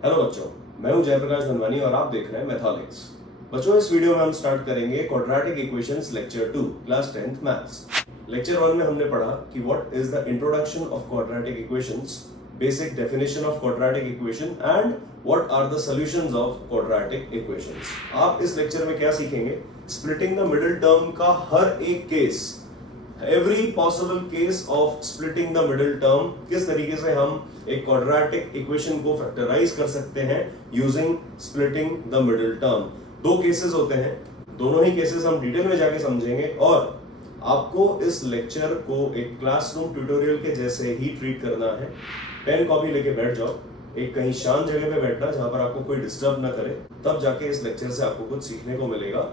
Hello बच्चों, मैं हूं जयप्रकाश धनवानी और आप देख रहे हैं मैथोलिक्स। बच्चों, इस वीडियो में हम स्टार्ट करेंगे quadratic equations lecture 2 class 10th maths. Lecture 1 में हमने पढ़ा कि what is the introduction of quadratic equations, basic definition of quadratic equation and what are the solutions of quadratic equations. आप इस लेक्चर में क्या सीखेंगे? स्प्लिटिंग द मिडिल टर्म का हर एक case, every possible case of splitting the middle term, किस तरीके से हम एक क्वाड्रेटिक इक्वेशन को फैक्टराइज कर सकते हैं using splitting the middle term. दो केसेस होते हैं, दोनों ही केसेस हम डिटेल में जाके समझेंगे और आपको इस लेक्चर को एक क्लासरूम ट्यूटोरियल के जैसे ही ट्रीट करना है। पेन कॉपी लेके बैठ जाओ, एक कहीं शांत जगह पे बैठना जहां पर आपको कोई डिस्टर्ब ना करे, तब जाके इस लेक्चर से आपको कुछ सीखने को मिलेगा।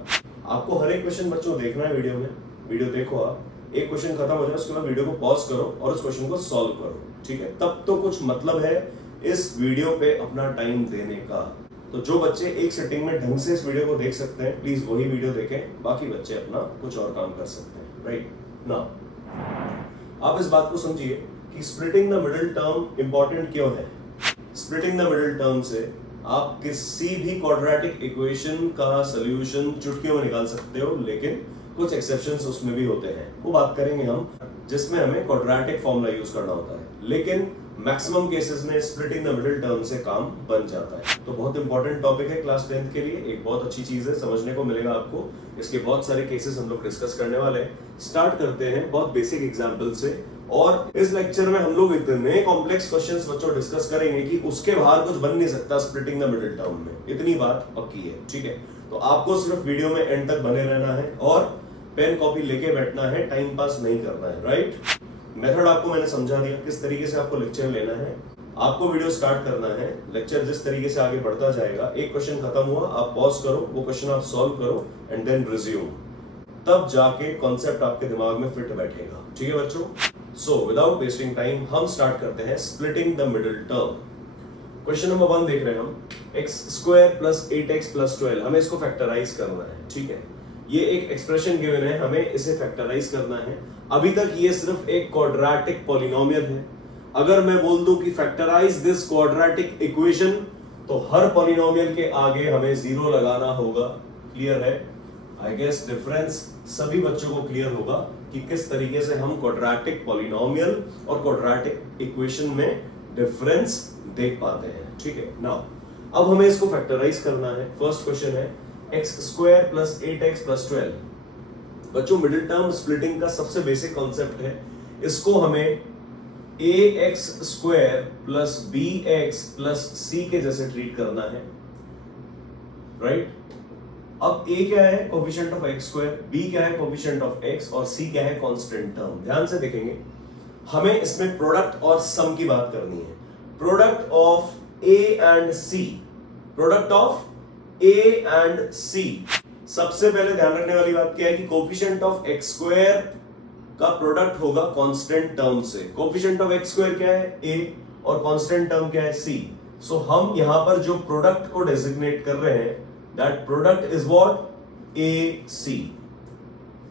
आपको हर एक क्वेश्चन बच्चों देखना है वीडियो में। वीडियो देखो, आप एक क्वेश्चन खत्म हो जाए उसके बाद वीडियो को पॉज करो और उस क्वेश्चन को सॉल्व करो, ठीक है? तब तो कुछ मतलब है इस वीडियो पे अपना टाइम देने का। तो जो बच्चे एक सेटिंग में ढंग से इस वीडियो को देख सकते हैं, प्लीज वही वीडियो देखें, बाकी बच्चे अपना कुछ और काम कर सकते हैं, राइट? नाउ आप इस बात को समझिए कि splitting the middle term important क्यों है। स्प्लिटिंग द मिडिल टर्म से आप किसी भी क्वाड्रेटिक इक्वेशन का सॉल्यूशन चुटकियों में निकाल सकते हो, लेकिन कुछ एक्सेप्शंस उसमें भी होते हैं, वो बात करेंगे हम, जिसमें हमें क्वाड्रेटिक फॉर्मूला यूज करना होता है। लेकिन मैक्सिमम केसेस में स्प्लिटिंग द मिडिल टर्म से काम बन जाता है। तो बहुत इंपॉर्टेंट टॉपिक है क्लास 10th के लिए, एक बहुत अच्छी चीज है, समझने को मिलेगा आपको। इसके बहुत सारे केसेस हम लोग डिस्कस करने वाले हैं। स्टार्ट करते हैं बहुत बेसिक एग्जांपल से। और इस लेक्चर में हम लोग इतने कॉम्प्लेक्स क्वेश्चंस बच्चों डिस्कस करेंगे कि उसके बाहर कुछ बन नहीं सकता स्प्लिटिंग द मिडिल टर्म में, इतनी बात पक्की है, ठीक है? तो आपको सिर्फ वीडियो में एंड तक बने रहना है और पेन कॉपी लेके बैठना है, टाइम पास नहीं करना है, राइट? मेथड आपको मैंने समझा दिया, किस तरीके से आपको लेक्चर लेना है। आपको वीडियो स्टार्ट करना है, लेक्चर जिस तरीके से आगे बढ़ता जाएगा, एक क्वेश्चन खत्म हुआ आप पॉज करो, वो क्वेश्चन आप सॉल्व करो एंड देन रिज्यूम, तब जाके कॉन्सेप्ट आपके दिमाग में फिट बैठेगा, ठीक है बच्चों? सो विदाउट वेस्टिंग टाइम हम स्टार्ट करते हैं splitting the middle term. Question number 1 देख रहे हैं हम, x² + 8x + 12, हमें इसको फैक्टराइज करना है, ठीक है? ये एक एक्सप्रेशन गिवन है, हमें इसे फैक्टराइज करना है। अभी तक ये सिर्फ एक क्वाड्रेटिक पॉलिनोमियल है। अगर मैं बोल दूं कि फैक्टराइज दिस क्वाड्रेटिक इक्वेशन, तो हर पॉलिनोमियल के आगे हमें 0 लगाना होगा। क्लियर है? आई गेस डिफरेंस सभी बच्चों को क्लियर होगा कि किस तरीके से हम क्वाड्रेटिक पॉलिनोमियल और क्वाड्रेटिक इक्वेशन में डिफरेंस देख पाते हैं, ठीक है? नाउ अब हमें इसको फैक्टराइज करना है। फर्स्ट क्वेश्चन है x² + 8x + 12। बच्चों, मिडिल टर्म स्प्लिटिंग का सबसे बेसिक कॉन्सेप्ट है, इसको हमें ax² + bx + c के जैसे ट्रीट करना है, राइट? अब a क्या है? कोएफिशिएंट ऑफ x², b क्या है? कोएफिशिएंट ऑफ x, और c क्या है? Constant term. ध्यान से देखेंगे, हमें इसमें प्रोडक्ट और सम की बात करनी है। Product of a and c, product of a and c। सबसे पहले ध्यान रखने वाली बात क्या है कि कोएफिशिएंट ऑफ x² का प्रोडक्ट होगा कांस्टेंट टर्म से। कोएफिशिएंट ऑफ x² क्या है? a, और कांस्टेंट टर्म क्या है? c। सो हम यहां पर जो प्रोडक्ट को डेजिग्नेट कर रहे हैं, that product is what? ac।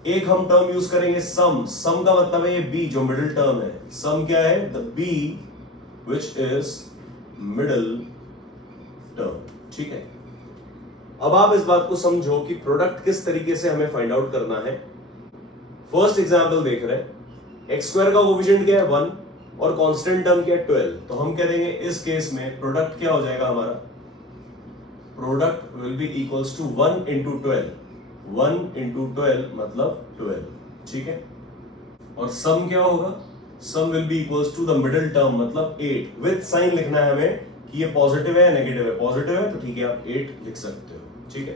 एक हम टर्म यूज करेंगे सम। सम का मतलब है ये b जो मिडिल टर्म है। सम क्या है? The b which is middle term, ठीक है? अब आप इस बात को समझो कि प्रोडक्ट किस तरीके से हमें फाइंड आउट करना है। फर्स्ट एग्जांपल देख रहे हैं, x² का कोएफिशिएंट क्या है? 1, और कांस्टेंट टर्म क्या है? 12। तो हम कह देंगे इस केस में प्रोडक्ट क्या हो जाएगा हमारा? Product will be equals to 1 × 12। 1 × 12 मतलब 12, ठीक है? और सम क्या होगा? Sum will be equals to the middle term मतलब 8। विद साइन लिखना है हमें कि ये पॉजिटिव है या नेगेटिव है। पॉजिटिव है तो ठीक है, आप 8 लिख सकते हो, ठीक है?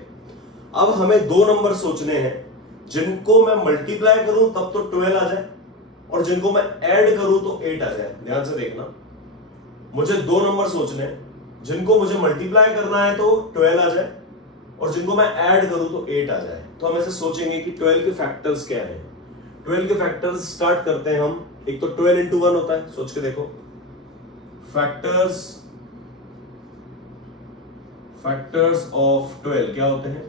अब हमें दो नंबर सोचने हैं जिनको मैं मल्टीप्लाई करूं तब तो 12 आ जाए, और जिनको मैं ऐड करूं तो 8 आ जाए। ध्यान से देखना, मुझे दो नंबर सोचने हैं जिनको मुझे मल्टीप्लाई करना है तो 12 आ जाए, और जिनको मैं ऐड करूं तो 8 आ जाए। तो हम ऐसे सोचेंगे कि 12 के फैक्टर्स क्या हैं। 12 के फैक्टर्स स्टार्ट करते हैं हम। एक तो 12 × 1 होता है, सोच के देखो। फैक्टर्स ऑफ 12 क्या होते हैं?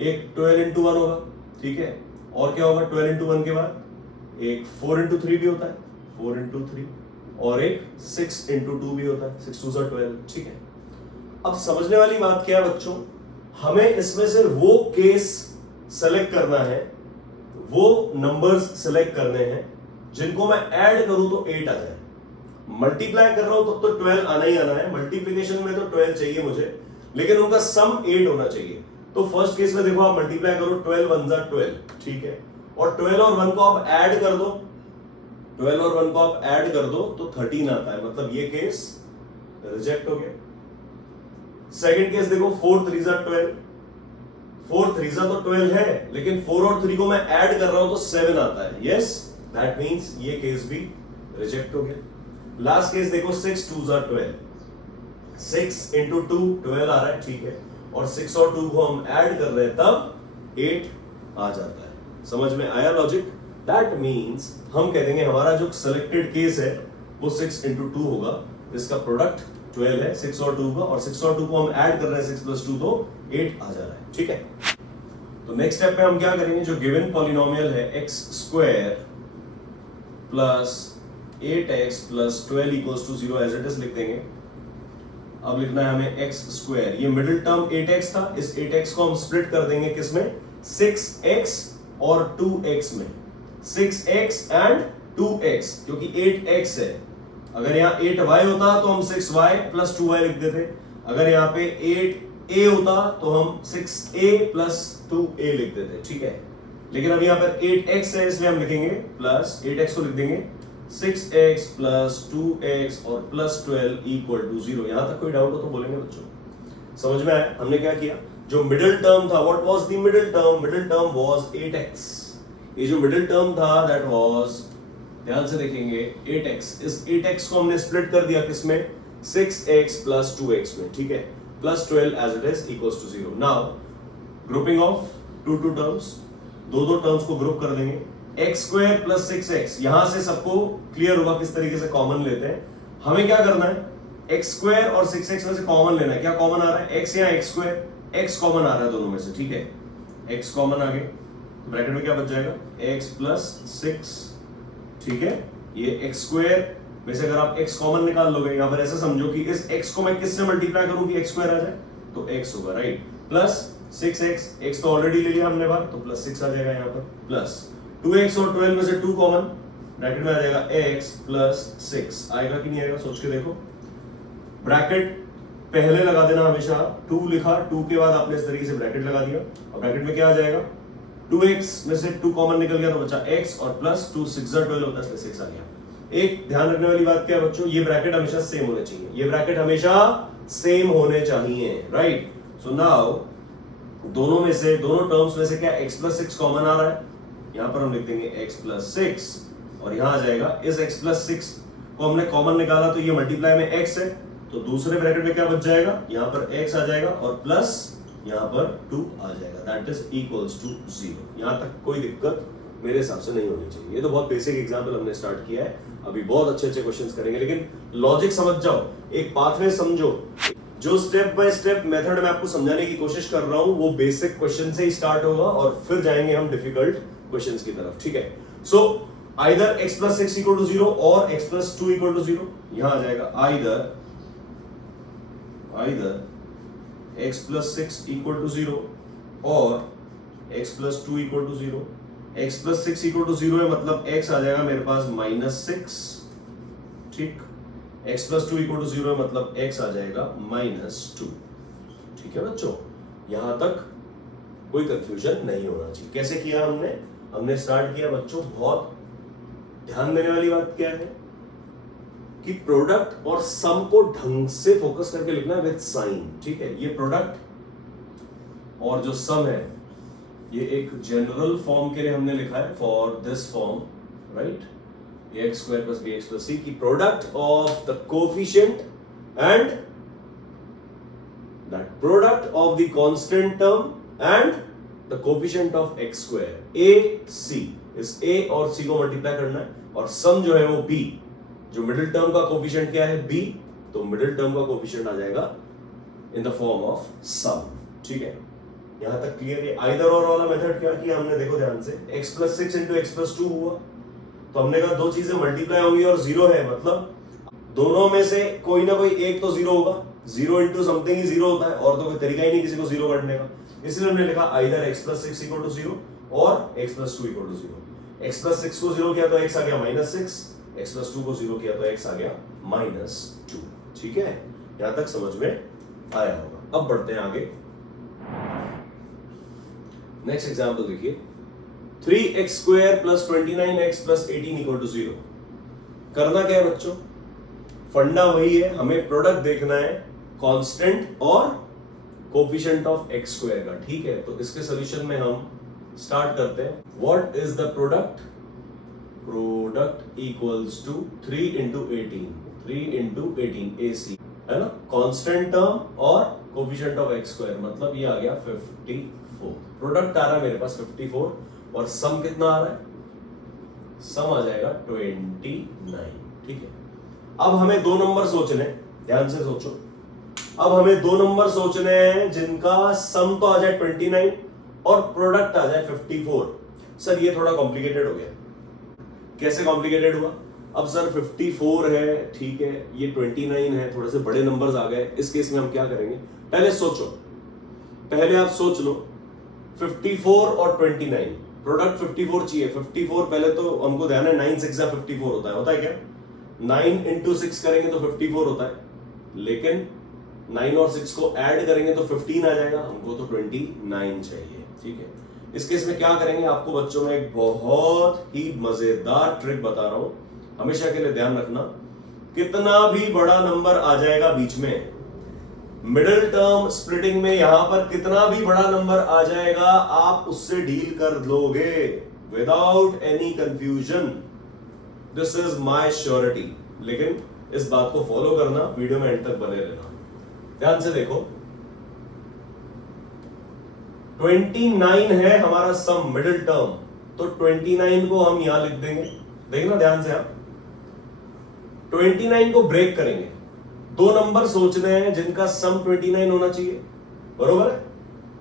एक 12 × 1 होगा, ठीक है? और क्या होगा 12 × 1 के बाद? एक 4 × 3 भी होता है, 4 × 3, और एक 6 × 2 भी होता है, 6 2 12, ठीक है? अब समझने वाली बात क्या है बच्चों, हमें इसमें से वो केस सेलेक्ट करना है, वो नंबर्स सेलेक्ट करने हैं जिनको मैं ऐड करूं तो 8 आ जाए, मल्टीप्लाई कर रहा हूं तो 12 आना ही आना है, मल्टीप्लिकेशन में तो 12 चाहिए मुझे, लेकिन उनका सम 8 होना चाहिए। तो फर्स्ट केस में देखो, आप मल्टीप्लाई करो, 12 1 जा 12, ठीक है, और 12 और 1 को आप ऐड कर दो, 12 और 1 को आप ऐड कर दो तो 13 आता है, मतलब ये केस रिजेक्ट हो गया। सेकंड केस देखो, 4 3 जा 12, 4 3 जा तो 12 है, लेकिन 4 और 3 को मैं ऐड कर रहा हूं तो 7 आता है, यस, दैट मींस ये केस भी रिजेक्ट हो गया। लास्ट केस देखो, 6 2 जा 12, 6 इंटू 2 12 आ रहा है, ठीक है, और 6 और 2 को हम ऐड कर रहे हैं तब 8 आ जाता है। समझ में आया लॉजिक? दैट मींस हम कह देंगे हमारा जो सिलेक्टेड केस है वो 6 इंटू 2 होगा, इसका प्रोडक्ट 12 है 6 और 2 का, और 6 और 2 को हम ऐड कर रहे हैं 6 प्लस 2 तो 8 आ जा रहा है, ठीक है। तो नेक्स्ट स्टेप में हम क्या करेंगे, जो गिवन पॉलिनोमियल है x square plus 8x plus 12 equals to 0 as it is लिख देंगे। अब लिखना है हमें x स्क्वायर, ये मिडिल टर्म 8x था, इस 8x को हम स्प्लिट कर देंगे किसमें, 6x और 2x में, 6x एंड 2x, क्योंकि 8x है। अगर यहाँ 8y होता तो हम 6y प्लस 2y लिख देते, अगर यहाँ पे 8a होता तो हम 6a प्लस 2a लिख देते, ठीक है। लेकिन अब यहाँ पर 8x है, इसलिए हम लिखेंगे प्लस 8x को लिख देंगे 6x प्लस 2x और प्लस 12 इक्वल टू 0। यहां तक कोई डाउट हो तो बोलेंगे बच्चों। समझ में आया? हमने क्या किया, जो मिडिल टर्म था, what was the middle term? Middle term was 8x। ये जो मिडिल टर्म था दैट वाज, ध्यान से देखेंगे, 8x। इस 8x को हमने स्प्लिट कर दिया किसमें, 6x प्लस 2x में, ठीक है, plus 12 as it is equals to 0। Now grouping of two terms, दो टर्म्स को ग्रुप कर देंगे, एक्स स्क्वायर प्लस 6x, यहां से सबको क्लियर होगा किस तरीके से कॉमन लेते हैं। हमें क्या करना है, एक्स स्क्वायर और 6x में से कॉमन लेना है। क्या कॉमन आ रहा है, x या एक्स स्क्वायर, x कॉमन आ रहा है दोनों में से, ठीक है, x कॉमन आ गया, ब्रैकेट में क्या बच जाएगा, x प्लस 6, ठीक है। ये एक्स स्क्वायर में से अगर आप x कॉमन निकाल लोगे, यहां पर ऐसा समझो कि इस x को मैं किससे मल्टीप्लाई करूं कि x स्क्वायर आ जाए, तो x होगा, राइट, प्लस 6x, x तो ऑलरेडी ले लिया हमने बार, तो प्लस 6 आ जाएगा यहाँ पर, प्लस 2x और 12 में से 2 कॉमन, ब्रैकेट में आ जाएगा x प्लस 6, आएगा कि नहीं आएगा, सोच के देखो। ब्रैकेट पहले लगा देना हमेशा, 2 लिखा, 2 के बाद आपने इस तरीके से ब्रैकेट लगा दिया, और ब्रैकेट में क्या आ जाएगा, 2x में से 2 कॉमन निकल गया तो बचा x, और प्लस 2 6 12 होता है, इसमें 6 आ गया। एक ध्यान रखने वाली बात क्या है बच्चों, ये ब्रैकेट हमेशा सेम होने चाहिए, ये ब्रैकेट हमेशा सेम होने चाहिए, राइट। सो नाउ दोनों में से, दोनों टर्म्स में से क्या x प्लस 6 कॉमन आ रहा है, यहां पर हम लिख देंगे x प्लस 6, और यहां आ जाएगा, इस x प्लस 6 को हमने कॉमन निकाला तो ये मल्टीप्लाई में x है, तो दूसरे ब्रैकेट में क्या बच जाएगा, यहां पर x आ जाएगा और प्लस यहां पर 2 आ जाएगा, दैट इज इक्वल्स टू 0। यहां तक कोई दिक्कत मेरे हिसाब से नहीं होनी चाहिए। ये तो बहुत बेसिक एग्जांपल हमने स्टार्ट किया है, अभी बहुत अच्छे क्वेश्चंस करेंगे, लेकिन लॉजिक समझ जाओ, एक पाथवे समझो। जो स्टेप बाय स्टेप मेथड मैं आपको समझाने की कोशिश कर रहा हूं वो बेसिक क्वेश्चन से ही स्टार्ट होगा और फिर जाएंगे हम डिफिकल्ट क्वेश्चंस की तरफ, ठीक है। So either x plus 6 equal to 0 और x प्लस 2 इक्वल टू 0, यहां आ जाएगा either x plus 6 equal to 0 और x plus 2 equal to 0। x plus 6 equal to 0 है, मतलब x आ जाएगा मेरे पास -6, ठीक। x प्लस 2 इक्वल टू 0 है, मतलब x आ जाएगा -2, ठीक है बच्चों। यहां तक कोई कंफ्यूजन नहीं होना चाहिए। कैसे किया हमने स्टार्ट किया बच्चों, बहुत ध्यान देने वाली बात क्या है कि प्रोडक्ट और सम को ढंग से फोकस करके लिखना है विद साइन, ठीक है। ये प्रोडक्ट और जो सम है ये एक जनरल फॉर्म के लिए हमने लिखा है, for this form, right, ax square plus bx plus c की product of the coefficient and that product of the constant term and the coefficient of x square, a c, इस a और c को multiply करना है, और सम जो है वो b, जो मिडिल टर्म का कोफिशिएंट क्या है b, तो मिडिल टर्म का कोफिशिएंट आ जाएगा in the form of some, ठीक है। यहां तक क्लियर है। आइदर और वाला मेथड क्या किया हमने, देखो ध्यान से, x plus 6 into x plus 2 हुआ, तो हमने कहा दो चीजें मल्टीप्लाई होंगी और 0 है, मतलब दोनों में से कोई ना कोई एक तो 0 होगा, जीरो इंटू समथिंग ही जीरो होता है, और तो कोई तरीका ही नहीं किसी को जीरो करने का, इसलिए हमने लिखा either x plus 6 equal to 0 और x plus 2 equal to 0। x plus 6 को 0 किया तो x आ गया -6, x प्लस 2 को 0 किया तो x आ गया -2। ठीक है, यहां तक समझ में आया होगा। अब बढ़ते हैं आगे। नेक्स्ट एग्जांपल देखिए, 3x square plus 29x plus 18 equal to 0। करना क्या है बच्चों, फंडा वही है, हमें प्रोडक्ट देखना है कांस्टेंट और कोफिशिएंट ऑफ x स्क्वायर का। ठीक है, तो इसके सॉल्यूशन में हम स्टार्ट करते हैं। What is the product, product equals to 3 into 18, 3 into 18 AC है ना, कांस्टेंट टर्म और कोफिशिएंट ऑफ x स्क्वायर, मतलब ये आ गया 54। प्रोडक्ट आ रहा है मेरे पास 54 और सम कितना आ रहा है, सम आ जाएगा 29। ठीक है, अब हमें दो नंबर सोचने, ध्यान से सोचो, अब हमें दो नंबर सोचने हैं जिनका सम तो आ जाए 29 और प्रोडक्ट आ जाए 54। सर ये थोड़ा कॉम्प्लिकेटेड हो गया। कैसे कॉम्प्लिकेटेड हुआ, अब सर 54 है, ठीक है, ये 29 है, थोड़े से बड़े नंबर्स आ गए। इस केस में हम क्या करेंगे, पहले सोचो, पहले आप सोच लो 54 और 29, प्रोडक्ट 54 चाहिए। 54 पहले तो हमको ध्यान है 9 6 54 होता है क्या, 9 इंटू 6 करेंगे तो 54 होता है, लेकिन 9 और 6 को ऐड करेंगे तो 15 आ जाएगा, हमको तो 29 चाहिए। ठीक है, इस केस में क्या करेंगे, आपको बच्चों में एक बहुत ही मजेदार ट्रिक बता रहा हूं, हमेशा के लिए ध्यान रखना। कितना भी बड़ा नंबर आ जाएगा बीच में, मिडिल टर्म स्प्लिटिंग में यहां पर कितना भी बड़ा नंबर आ जाएगा, आप उससे डील कर लोगे without any confusion. This is my surety. लेकिन इस बात को फॉलो करना, वीडियो में एंड तक बने रहना। ध्यान से देखो, 29 है हमारा सम मिडिल टर्म, तो 29 को हम यहां लिख देंगे। देखना ध्यान से, आप 29 को ब्रेक करेंगे, दो नंबर सोचने हैं जिनका सम 29 होना चाहिए, बरोबर है,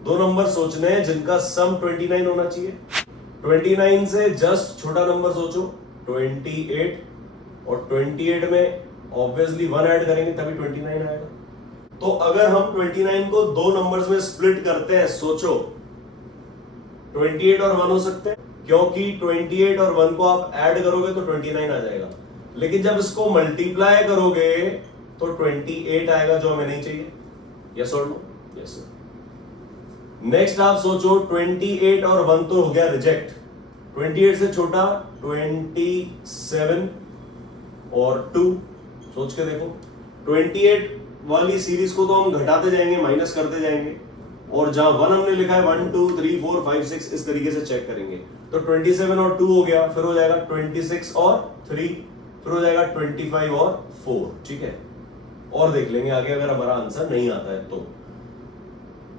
दो नंबर सोचने हैं जिनका सम 29 होना चाहिए। 29 से जस्ट छोटा नंबर सोचो 28, और 28 में ऑब्वियसली 1 ऐड करेंगे तभी 29 आएगा। तो अगर हम 29 को दो नंबर्स में स्प्लिट करते हैं, सोचो 28 और 1 हो सकते हैं, क्योंकि 28 और 1 को आप ऐड करोगे तो 29 आ जाएगा, लेकिन जब इसको मल्टीप्लाई करोगे तो 28 आएगा, जो हमें नहीं चाहिए। यस और नो? Yes sir. नेक्स्ट आप सोचो 28 और 1 तो हो गया रिजेक्ट, 28 से छोटा 27 और 2, सोच के देखो। 28 वाली सीरीज को तो हम घटाते जाएंगे, माइनस करते जाएंगे, और जहां 1 हमने लिखा है 1 2 3 4 5 6 इस तरीके से चेक करेंगे। तो 27 और 2 हो गया, फिर हो जाएगा 26 और 3, फिर हो जाएगा 25 और 4। ठीक है, और देख लेंगे आगे अगर हमारा आंसर नहीं आता है तो।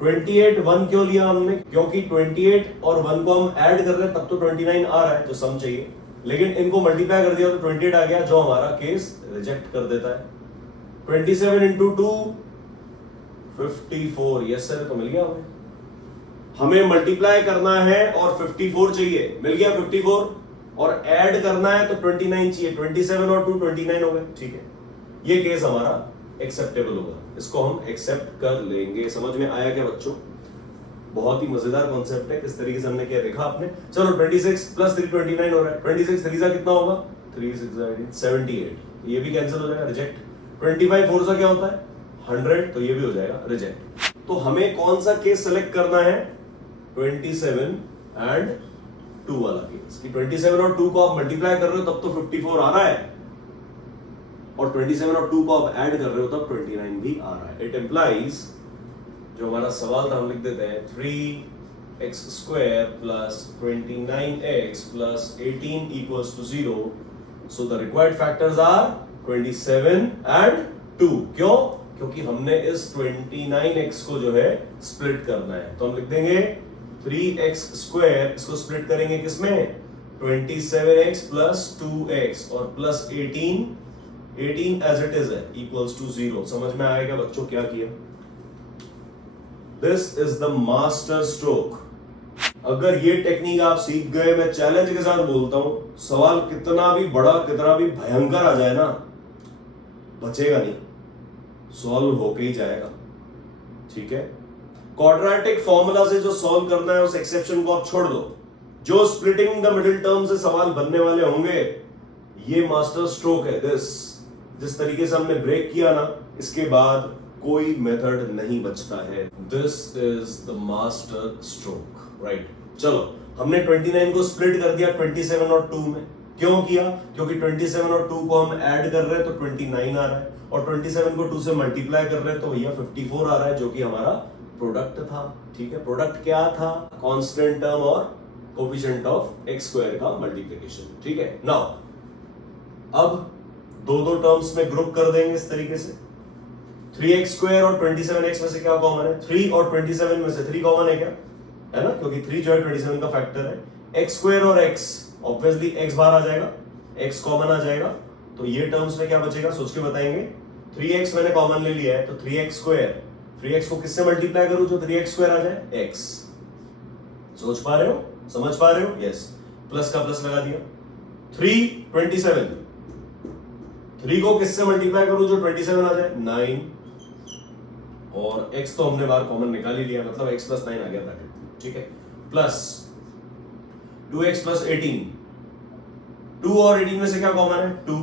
28 1 क्यों लिया हमने, क्योंकि 28 और 1 को हम ऐड कर रहे हैं, तब तो 29 आ रहा है, तो सम चाहिए, लेकिन इनको मल्टीप्लाई कर दिया तो 28 आ गया, जो हमारा केस रिजेक्ट कर देता है। 27 इंटू 2 54, यस सर, तो मिल गया हमें मल्टीप्लाई करना है और 54 चाहिए, मिल गया 54, और ऐड करना है तो 29 चाहिए, 27 और 2 29 हो गए। ठीक है, ये केस हमारा एक्सेप्टेबल होगा, इसको हम एक्सेप्ट कर लेंगे। समझ में आया क्या बच्चों? बहुत ही मजेदार कॉन्सेप्ट है, किस तरीके से हमने क्या देखा आपने। चलो 26 प्लस 3 29 हो रहा है, 26 3 सा कितना होगा, 3 6 78, ये भी कैंसिल हो जाएगा, रिजेक्ट। 25 4 सा क्या होता है 100, तो ये भी हो जाएगा रिजेक्ट। तो हमें कौन सा केस सेलेक्ट करना है, 27 एंड 2 वाला केस, कि 27 और 2 को आप मल्टीप्लाई कर रहे हो तब तो 54 आ रहा है, और 27 और 2 को आप ऐड कर रहे हो तब 29 भी आ रहा है। इट इंप्लाइज, जो हमारा सवाल था हम लिख देते हैं, 3x square plus 29x plus 18 equals to 0, so the required factors are 27 and 2। क्यों? क्योंकि हमने इस 29x को जो है स्प्लिट करना है, तो हम लिख देंगे 3x स्क्वायर, इसको स्प्लिट करेंगे किसमें, 27x प्लस 2x और प्लस 18 एज इट इज है इक्वल्स टू 0। समझ में आएगा बच्चों क्या किया? This is the master stroke. अगर ये टेक्निक आप सीख गए, मैं चैलेंज के साथ बोलता हूं, सवाल कितना भी बड़ा कितना भी भयंकर आ जाए ना, बचेगा नहीं। सॉल्व होके ही जाएगा, ठीक है। क्वाड्रेटिक फॉर्मूला से जो सॉल्व करना है उस एक्सेप्शन को आप छोड़ दो। जो स्प्लिटिंग द मिडिल टर्म से सवाल बनने वाले होंगे, ये मास्टर स्ट्रोक है। जिस तरीके से हमने ब्रेक किया ना, इसके बाद कोई मेथड नहीं बचता है। This is the master stroke, right. चलो, हमने 29 को स्प्लिट कर दिया 27 और 2 में। क्यों किया? क्योंकि 27 और 2 को हम ऐड कर रहे हैं तो 29 आ रहा है, और 27 को 2 से मल्टीप्लाई कर रहे हैं तो भैया 54 आ रहा है, जो कि हमारा प्रोडक्ट था, ठीक है। प्रोडक्ट क्या था? कांस्टेंट टर्म और कोफिशिएंट ऑफ एक्स स्क्वायर का मल्टीप्लिकेशन, ठीक है। नाउ अब दो टर्म्स में ग्रुप कर देंगे इस तरीके से। 3x स्क्वायर और 27x में से क्या कॉमन है? 3 और 27 में से 3 कॉमन है क्या? है ना, क्योंकि 3 जो है 27 का फैक्टर है। x स्क्वायर और x, ऑब्वियसली x बाहर आ जाएगा, x कॉमन आ जाएगा, तो ये टर्म्स में क्या बचेगा सोच के बताएंगे। 3x मैंने कॉमन ले लिया है, तो 3x स्क्वायर, 3x को किससे मल्टीप्लाई करूं जो 3x स्क्वायर आ जाए? x। सोच पा रहे हो? समझ पा रहे हो? यस। प्लस का प्लस लगा दिया। 27 3 को किससे मल्टीप्लाई करूं जो 27 आ जाए? 9, और x तो हमने बाहर कॉमन निकाल ही लिया, मतलब x प्लस 9 आ गया ब्रैकेट, ठीक है। प्लस 2x प्लस 18, 2 और 18 में से क्या कॉमन है? 2,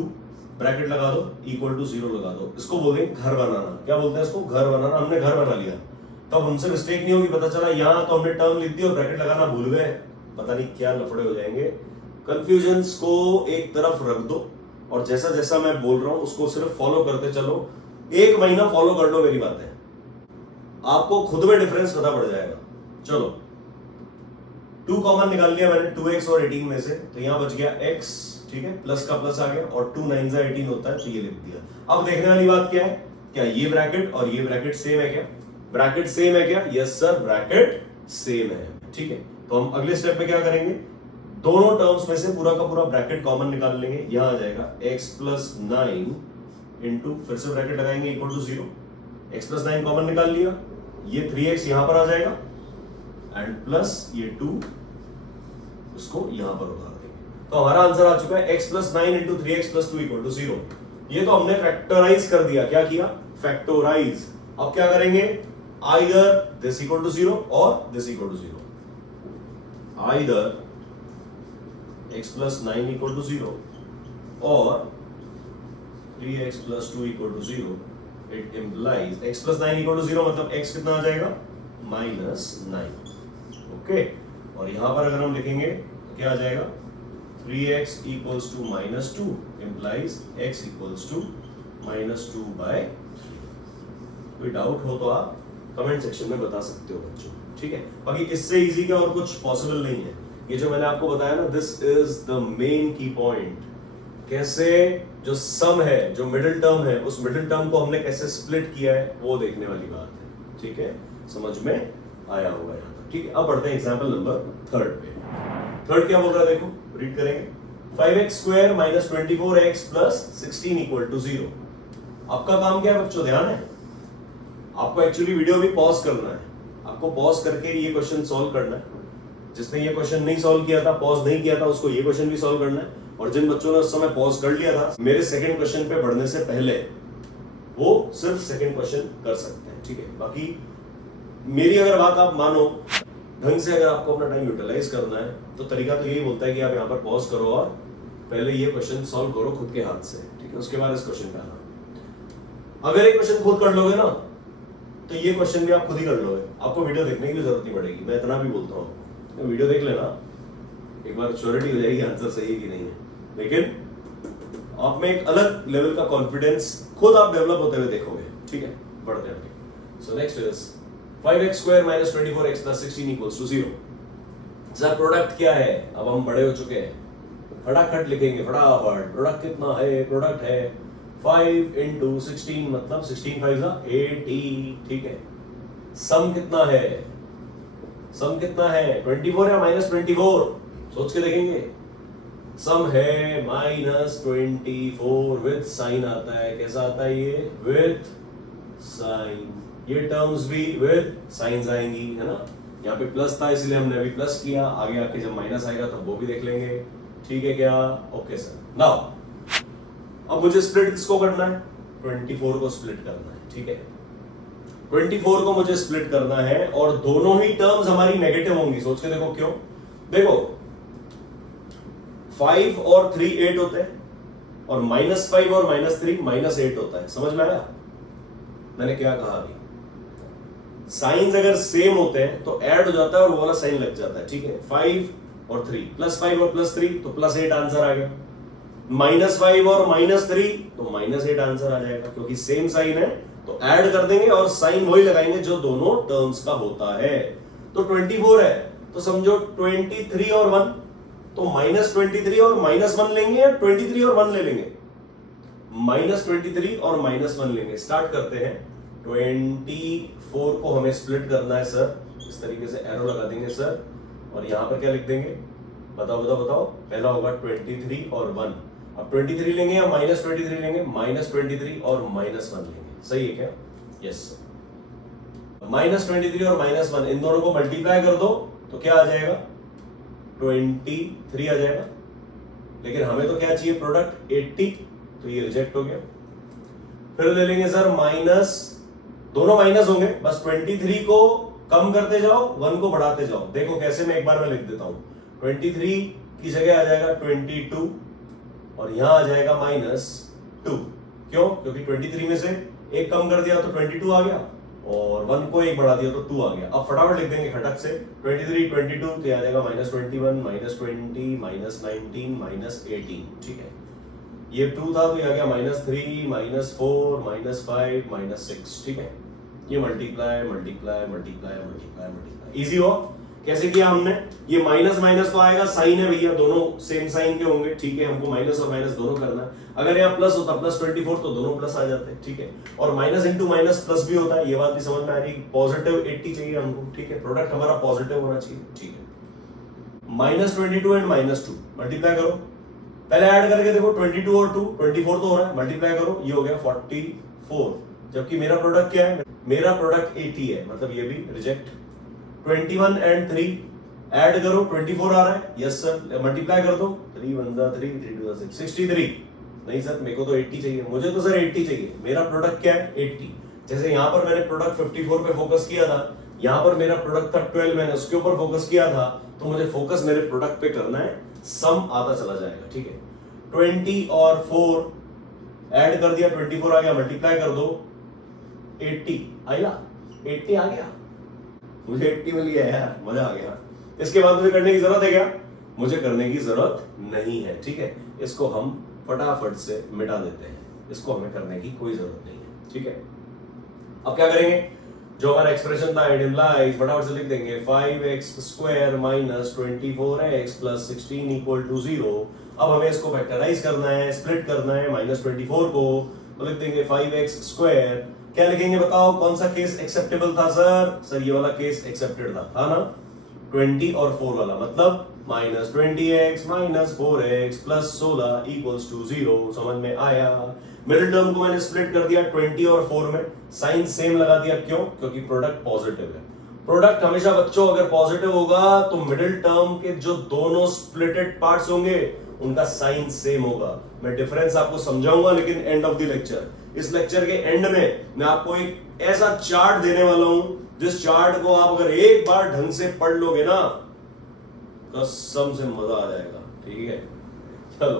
ब्रैकेट लगा दो, इक्वल टू 0 लगा दो। इसको बोलेंगे घर बनाना। क्या बोलते हैं इसको? घर बनाना। हमने घर बना लिया, तब हमसे मिस्टेक नहीं होगी। पता चला यहां तो हमने टर्म लिख दी और ब्रैकेट लगाना भूल गए, पता नहीं क्या लफड़े हो जाएंगे। कंफ्यूजन्स को एक तरफ रख दो, और जैसा जैसा मैं बोल रहा हूं उसको सिर्फ फॉलो करते चलो। 1 महीना फॉलो कर लो मेरी बातें, आपको खुद में डिफरेंस पता पड़ जाएगा। चलो, 2 कॉमन निकाल लिया मैंने 2x और 18 में से, तो यहां बच गया x, ठीक है। प्लस का प्लस आ गया, और 2 9 जा 18 होता है, तो ये लिख दिया। अब देखने वाली बात क्या है, क्या ये ब्रैकेट और ये ब्रैकेट सेम है क्या? ब्रैकेट सेम है क्या? यस सर, ब्रैकेट सेम है, ठीक है। तो हम अगले स्टेप में क्या करेंगे, दोनों टर्म्स में से पूरा का पूरा ब्रैकेट कॉमन निकाल लेंगे। यहां आ जाएगा x प्लस 9 इंटू, फिर से ब्रैकेट लगाएंगे, equal to 0। x plus 9 common निकाल लिया, ये 3x यहां पर आ जाएगा, एंड प्लस ये 2 उसको यहां पर उतार देंगे। तो हमारा आंसर आ चुका है x plus 9 into 3x plus 2 equal to 0। ये तो हमने फैक्टराइज कर दिया। क्या किया? फैक्टोराइज। अब क्या करेंगे? आइदर दिस इक्वल टू 0 और this equal to 0। Either x plus 9 equal to 0 और 3x plus 2 equal to 0। It implies x plus 9 equal to 0, मतलब x कितना आ जाएगा? -9। ओके, और यहां पर अगर हम लिखेंगे तो क्या आ जाएगा? 3x equals to -2 implies x equals to -2/3। कोई डाउट हो तो आप कमेंट सेक्शन में बता सकते हो बच्चों, ठीक है। बाकी इससे इजी क्या और कुछ पॉसिबल नहीं है। ये जो मैंने आपको बताया ना, दिस इज द मेन की पॉइंट। कैसे जो सम है, जो मिडिल टर्म है, उस मिडिल टर्म को हमने कैसे स्प्लिट किया है, वो देखने वाली बात है, ठीक है। समझ में आया होगा यहाँ तक, ठीक है। अब बढ़ते हैं एग्जाम्पल नंबर 3 पे। 3 क्या बोल रहा है देखो, रीड करेंगे। 5x square minus 24x plus 16 equal to 0। आपका काम क्या है बच्चों? ध्यान है, आपको एक्चुअली वीडियो भी पॉज करना है। आपको पॉज करके ये क्वेश्चन सॉल्व करना है। जिसने ये क्वेश्चन नहीं सॉल्व किया था, पॉज नहीं किया था, उसको ये क्वेश्चन भी सॉल्व करना है। और जिन बच्चों ने उस समय पॉज कर लिया था मेरे सेकंड क्वेश्चन पे बढ़ने से पहले, वो सिर्फ सेकंड क्वेश्चन कर सकते हैं, ठीक है। बाकी मेरी अगर बात आप मानो ढंग से, अगर आपको अपना टाइम यूटिलाइज करना है, तो तरीका तो यही बोलता है कि आप यहाँ पर पॉज करो और पहले ये क्वेश्चन सॉल्व करो खुद के हाथ से, ठीक है। उसके बाद इस क्वेश्चन पे आना। अगर एक क्वेश्चन खुद कर लोगे ना, तो ये क्वेश्चन भी आप खुद ही कर लोगे, आपको वीडियो देखने की जरूरत नहीं पड़ेगी। मैं इतना भी बोलता हूँ, वीडियो देख लेना, एक बार श्योरिटी हो जाएगी आंसर सही है कि नहीं है। लेकिन आप में एक अलग लेवल का कॉन्फिडेंस खुद आप डेवलप होते हुए देखोगे, ठीक है। बढ़ते हैं। So next is 5x square minus 24x plus 16 equals to 0। Sir product क्या है? अब हम बड़े हो चुके हैं, फटाफट लिखेंगे, फटाफट। प्रोडक्ट कितना है? प्रोडक्ट है 5 इंटू 16, मतलब 16 5 80, ठीक है। सम कितना है? सम कितना है? 24 या -24? सोच के देखेंगे। सम है -24 विद साइन आता है। कैसा आता है ये? With sign. ये टर्म्स भी विद साइंस आएंगी, है ना। यहाँ पे प्लस था इसलिए हमने अभी प्लस किया, आगे आके जब माइनस आएगा तब वो भी देख लेंगे, ठीक है क्या? Okay sir. नाउ अब मुझे स्प्लिट किसको करना है? 24 को स्प्लिट करना है, ठीक है। 24 को मुझे स्प्लिट करना है और दोनों ही टर्म्स हमारी नेगेटिव होंगी। सोच के देखो क्यों। देखो 5 और 3 8 होते हैं और -5 और -3 -8 होता है। समझ में आया मैंने क्या कहा अभी? साइंस अगर सेम होते हैं तो ऐड हो जाता है और वो वाला साइन लग जाता है। ठीक है, 5 और 3 +5 और +3 तो +8 आंसर आ गया। -5 और -3 तो -8 आंसर आ जाएगा, क्योंकि सेम साइन है तो ऐड कर देंगे और साइन वही लगाएंगे जो दोनों टर्म्स का होता है। तो 24 है तो समझो 23 और 1, तो -23 और -1 लेंगे या 23 और 1 ले लेंगे? -23 और -1 लेंगे। स्टार्ट करते हैं। 24 को हमें स्प्लिट करना है सर, इस तरीके से एरो लगा देंगे सर, और यहां पर क्या लिख देंगे? बताओ बताओ बताओ। पहला होगा 23 और 1। अब 23 लेंगे या -23 लेंगे? -23 और -1 लेंगे। सही है क्या? यस। -23 और -1 इन दोनों को मल्टीप्लाई कर दो तो क्या आ जाएगा? 23 आ जाएगा। लेकिन हमें तो क्या चाहिए? प्रोडक्ट 80, तो ये रिजेक्ट हो गया। फिर ले लेंगे सर माइनस, दोनों माइनस होंगे, बस 23 को कम करते जाओ, 1 को बढ़ाते जाओ। देखो कैसे, मैं एक बार में लिख देता हूं। 23 की जगह आ जाएगा 22 और यहां आ जाएगा -2। क्यों? क्योंकि 23 में से एक कम कर दिया तो 22 आ गया और 1 को एक बढ़ा दिया तो 2 आ गया। अब फटाफट लिख देंगे खटक से 23 22 तो आ जाएगा -21 -20 -19 -18। ठीक है, ये 2 था तो ये आ गया -3 -4 -5 -6। ठीक है, ये multiply multiply multiply multiply multiply. Easy हो? कैसे किया हमने? ये माइनस माइनस तो आएगा, साइन है भैया, दोनों सेम साइन के होंगे। ठीक है, हमको माइनस और माइनस दोनों करना है। अगर यहाँ प्लस होता +24 तो दोनों प्लस आ जाते हैं। ठीक है, और माइनस इंटू माइनस प्लस भी होता है, ये बात भी समझ में आ रही। पॉजिटिव 80 चाहिए हमको। ठीक है, प्रोडक्ट हमारा पॉजिटिव होना चाहिए। ठीक है, -22 एंड -2 मल्टीप्लाई करो। पहले ऐड करके देखो, 22 और 2 24 तो हो रहा है, मल्टीप्लाई करो, ये हो गया 44। जबकि मेरा प्रोडक्ट क्या है? मेरा प्रोडक्ट 80 है, मतलब ये भी रिजेक्ट। 21 एंड 3 ऐड करो, 24 आ रहा है। यस सर, मल्टीप्लाई कर दो, 3 1 3 3 2 6 63। नहीं सर, मेरे को तो 80 चाहिए। मुझे तो सर 80 चाहिए। मेरा प्रोडक्ट क्या है? 80। जैसे यहां पर मैंने प्रोडक्ट 54 पे फोकस किया था, यहां पर मेरा प्रोडक्ट था 12, मैंने उसके ऊपर फोकस किया था, तो मुझे फोकस मेरे प्रोडक्ट पे करना है। सम आता चला जाएगा। ठीक है, 20 और 4 ऐड कर दिया, 24 आ गया, मल्टीप्लाई कर दो, 80 आया, 80 आ गया। मुझे 80 मिल गया यार, मजा आ गया। इसके बाद मुझे करने की जरूरत है क्या? मुझे करने की जरूरत नहीं है। ठीक है, इसको हम फटाफट से मिटा देते हैं, इसको हमें करने की कोई जरूरत नहीं है। ठीक है, अब क्या करेंगे? जो हमारा एक्सप्रेशन था इट इम्प्लाइज, फटाफट से लिख देंगे 5x² - 24x + 16 = 0। अब हमें इसको फैक्टराइज करना है, स्प्लिट करना है -24 को, तो लिख देंगे 5x²। क्या लिखेंगे बताओ? कौन सा केस एक्सेप्टेबल था सर? सर ये वाला केस एक्सेप्टेड था ना, 20 और 4 वाला, मतलब -20x - 4x + 16 = 0। समझ में आया? मिडिल टर्म को मैंने स्प्लिट कर दिया 20 और 4 में, साइन सेम लगा दिया। क्यों? क्योंकि प्रोडक्ट पॉजिटिव है। प्रोडक्ट हमेशा बच्चों अगर पॉजिटिव होगा तो मिडिल टर्म के जो दोनों स्प्लिटेड पार्ट्स होंगे उनका साइन सेम होगा। मैं डिफरेंस आपको समझाऊंगा लेकिन एंड ऑफ द लेक्चर। इस लेक्चर के एंड में मैं आपको एक ऐसा चार्ट देने वाला हूं जिस चार्ट को आप अगर एक बार ढंग से पढ़ लोगे ना, कसम से मजा आ जाएगा। ठीक है, चलो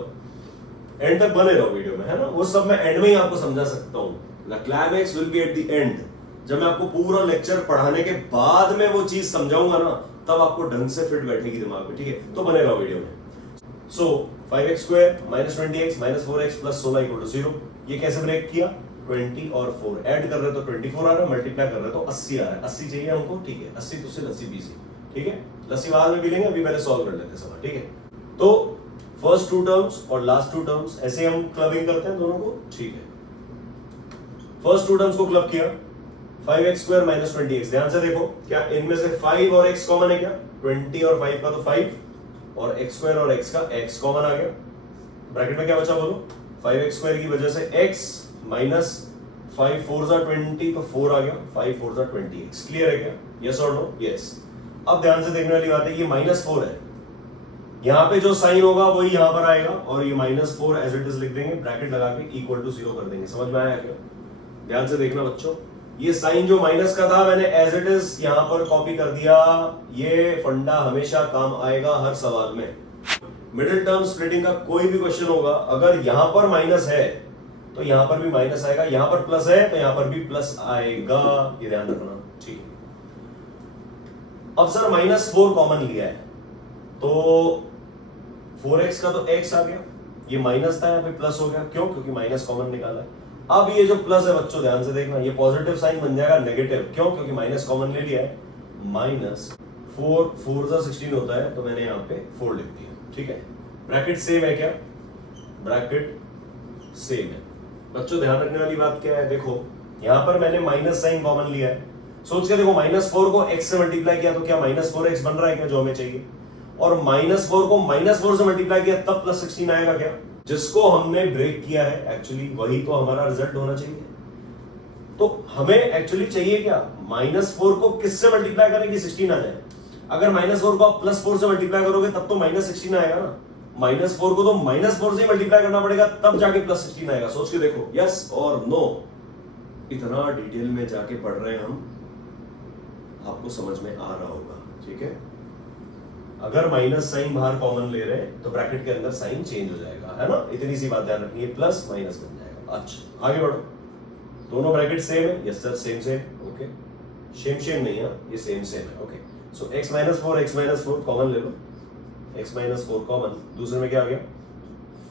एंड तक बने रहो वीडियो में, है ना। वो सब मैं एंड में ही आपको समझा सकता हूं। The climax will be at the end. जब मैं आपको पूरा लेक्चर पढ़ाने के बाद में वो चीज समझाऊंगा ना, तब आपको ढंग से फिट बैठेगी दिमाग में। ठीक है, तो बने रहो वीडियो में। सो 5x² - 20x - 4x + 16 = 0। ये कैसे ब्रेक किया? 20 और 4 ऐड कर रहे तो 24 आ रहा है, मल्टीप्लाई कर रहे तो 80 आ रहा है। 80 चाहिए हमको। ठीक है, 80 तो से लस्सी पीसी। ठीक है, लस्सी बाद में पी लेंगे, अभी पहले सॉल्व कर लेते हैं। ठीक है, तो फर्स्ट 2 टर्म्स और लास्ट 2 टर्म्स ऐसे हम क्लबिंग करते हैं दोनों को। ठीक है, फर्स्ट 2 टर्म्स को क्लब किया, 5x² - 20x। ध्यान से देखो, क्या इनमें से 5 और x कॉमन है क्या? 20 और 5 का तो 5 और x² और x का x कॉमन आ गया। ब्रैकेट में क्या बचा बोलो? 5x² की वजह से x माइनस 5 4 20 तो 4 आ गया, 5 4 20x। क्लियर है क्या? यस और नो? यस। अब ध्यान से देखने वाली बात है, ये -4 है, यहां पे जो साइन होगा वही यहां पर आएगा और ये -4 एज इट इज लिख देंगे, ब्रैकेट लगा के = 0 कर देंगे। समझ में आया क्या? ध्यान से देखना बच्चों, ये साइन जो माइनस का था मैंने एज इट इज यहां पर कॉपी कर दिया। ये फंडा हमेशा काम आएगा हर सवाल में। मिडिल टर्म स्प्लिटिंग का कोई भी क्वेश्चन होगा, अगर यहां पर माइनस है तो यहां पर भी माइनस आएगा, यहां पर प्लस है तो यहां पर भी प्लस आएगा, ये ध्यान रखना, ठीक है। अब सर -4 कॉमन लिया है तो 4x का तो x आ गया, ये माइनस था यहाँ पे प्लस हो गया, क्यों? क्योंकि माइनस कॉमन निकाला है। अब ये जो प्लस है बच्चों ध्यान से देखना, ये पॉजिटिव साइन बन जाएगा नेगेटिव, क्यों? क्योंकि माइनस कॉमन ले लिया है। -4 होता है तो मैंने यहाँ पे 4 लिख दिया, ठीक है। ब्रैकेट सेम है क्या? ब्रैकेट सेम है। बच्चों ध्यान रखने वाली बात क्या है, देखो यहां पर मैंने माइनस साइन कॉमन लिया है, सोच के देखो -4 को x से मल्टीप्लाई किया तो क्या -4x बन रहा है क्या, जो हमें चाहिए? और -4 को -4 से मल्टीप्लाई किया तब +16 आएगा क्या? जिसको हमने ब्रेक किया है एक्चुअली वही तो हमारा रिजल्ट होना चाहिए। तो हमें एक्चुअली चाहिए क्या? -4 को किससे मल्टीप्लाई करें कि 16 आ जाए? अगर -4 को आप +4 से मल्टीप्लाई करोगे तब तो -16 आएगा ना। -4 को तो -4 से मल्टीप्लाई करना पड़ेगा तब जाके +16 आएगा। सोच के देखो, यस और नो। इतना डिटेल में जाके पढ़ रहे हैं हम, आपको समझ में आ रहा होगा, ठीक है। अगर माइनस साइन बाहर कॉमन ले रहे हैं तो ब्रैकेट के अंदर साइन चेंज हो जाएगा, है ना। इतनी सी बात ध्यान रखनी है, प्लस माइनस बन जाएगा। अच्छा आगे बढ़ो, दोनों ब्रैकेट सेम है, yes sir same same, okay. Same नहीं है, ये सेम सेम है, ओके। सो x - 4 कॉमन ले लो, x - 4 कॉमन, दूसरे में क्या आ गया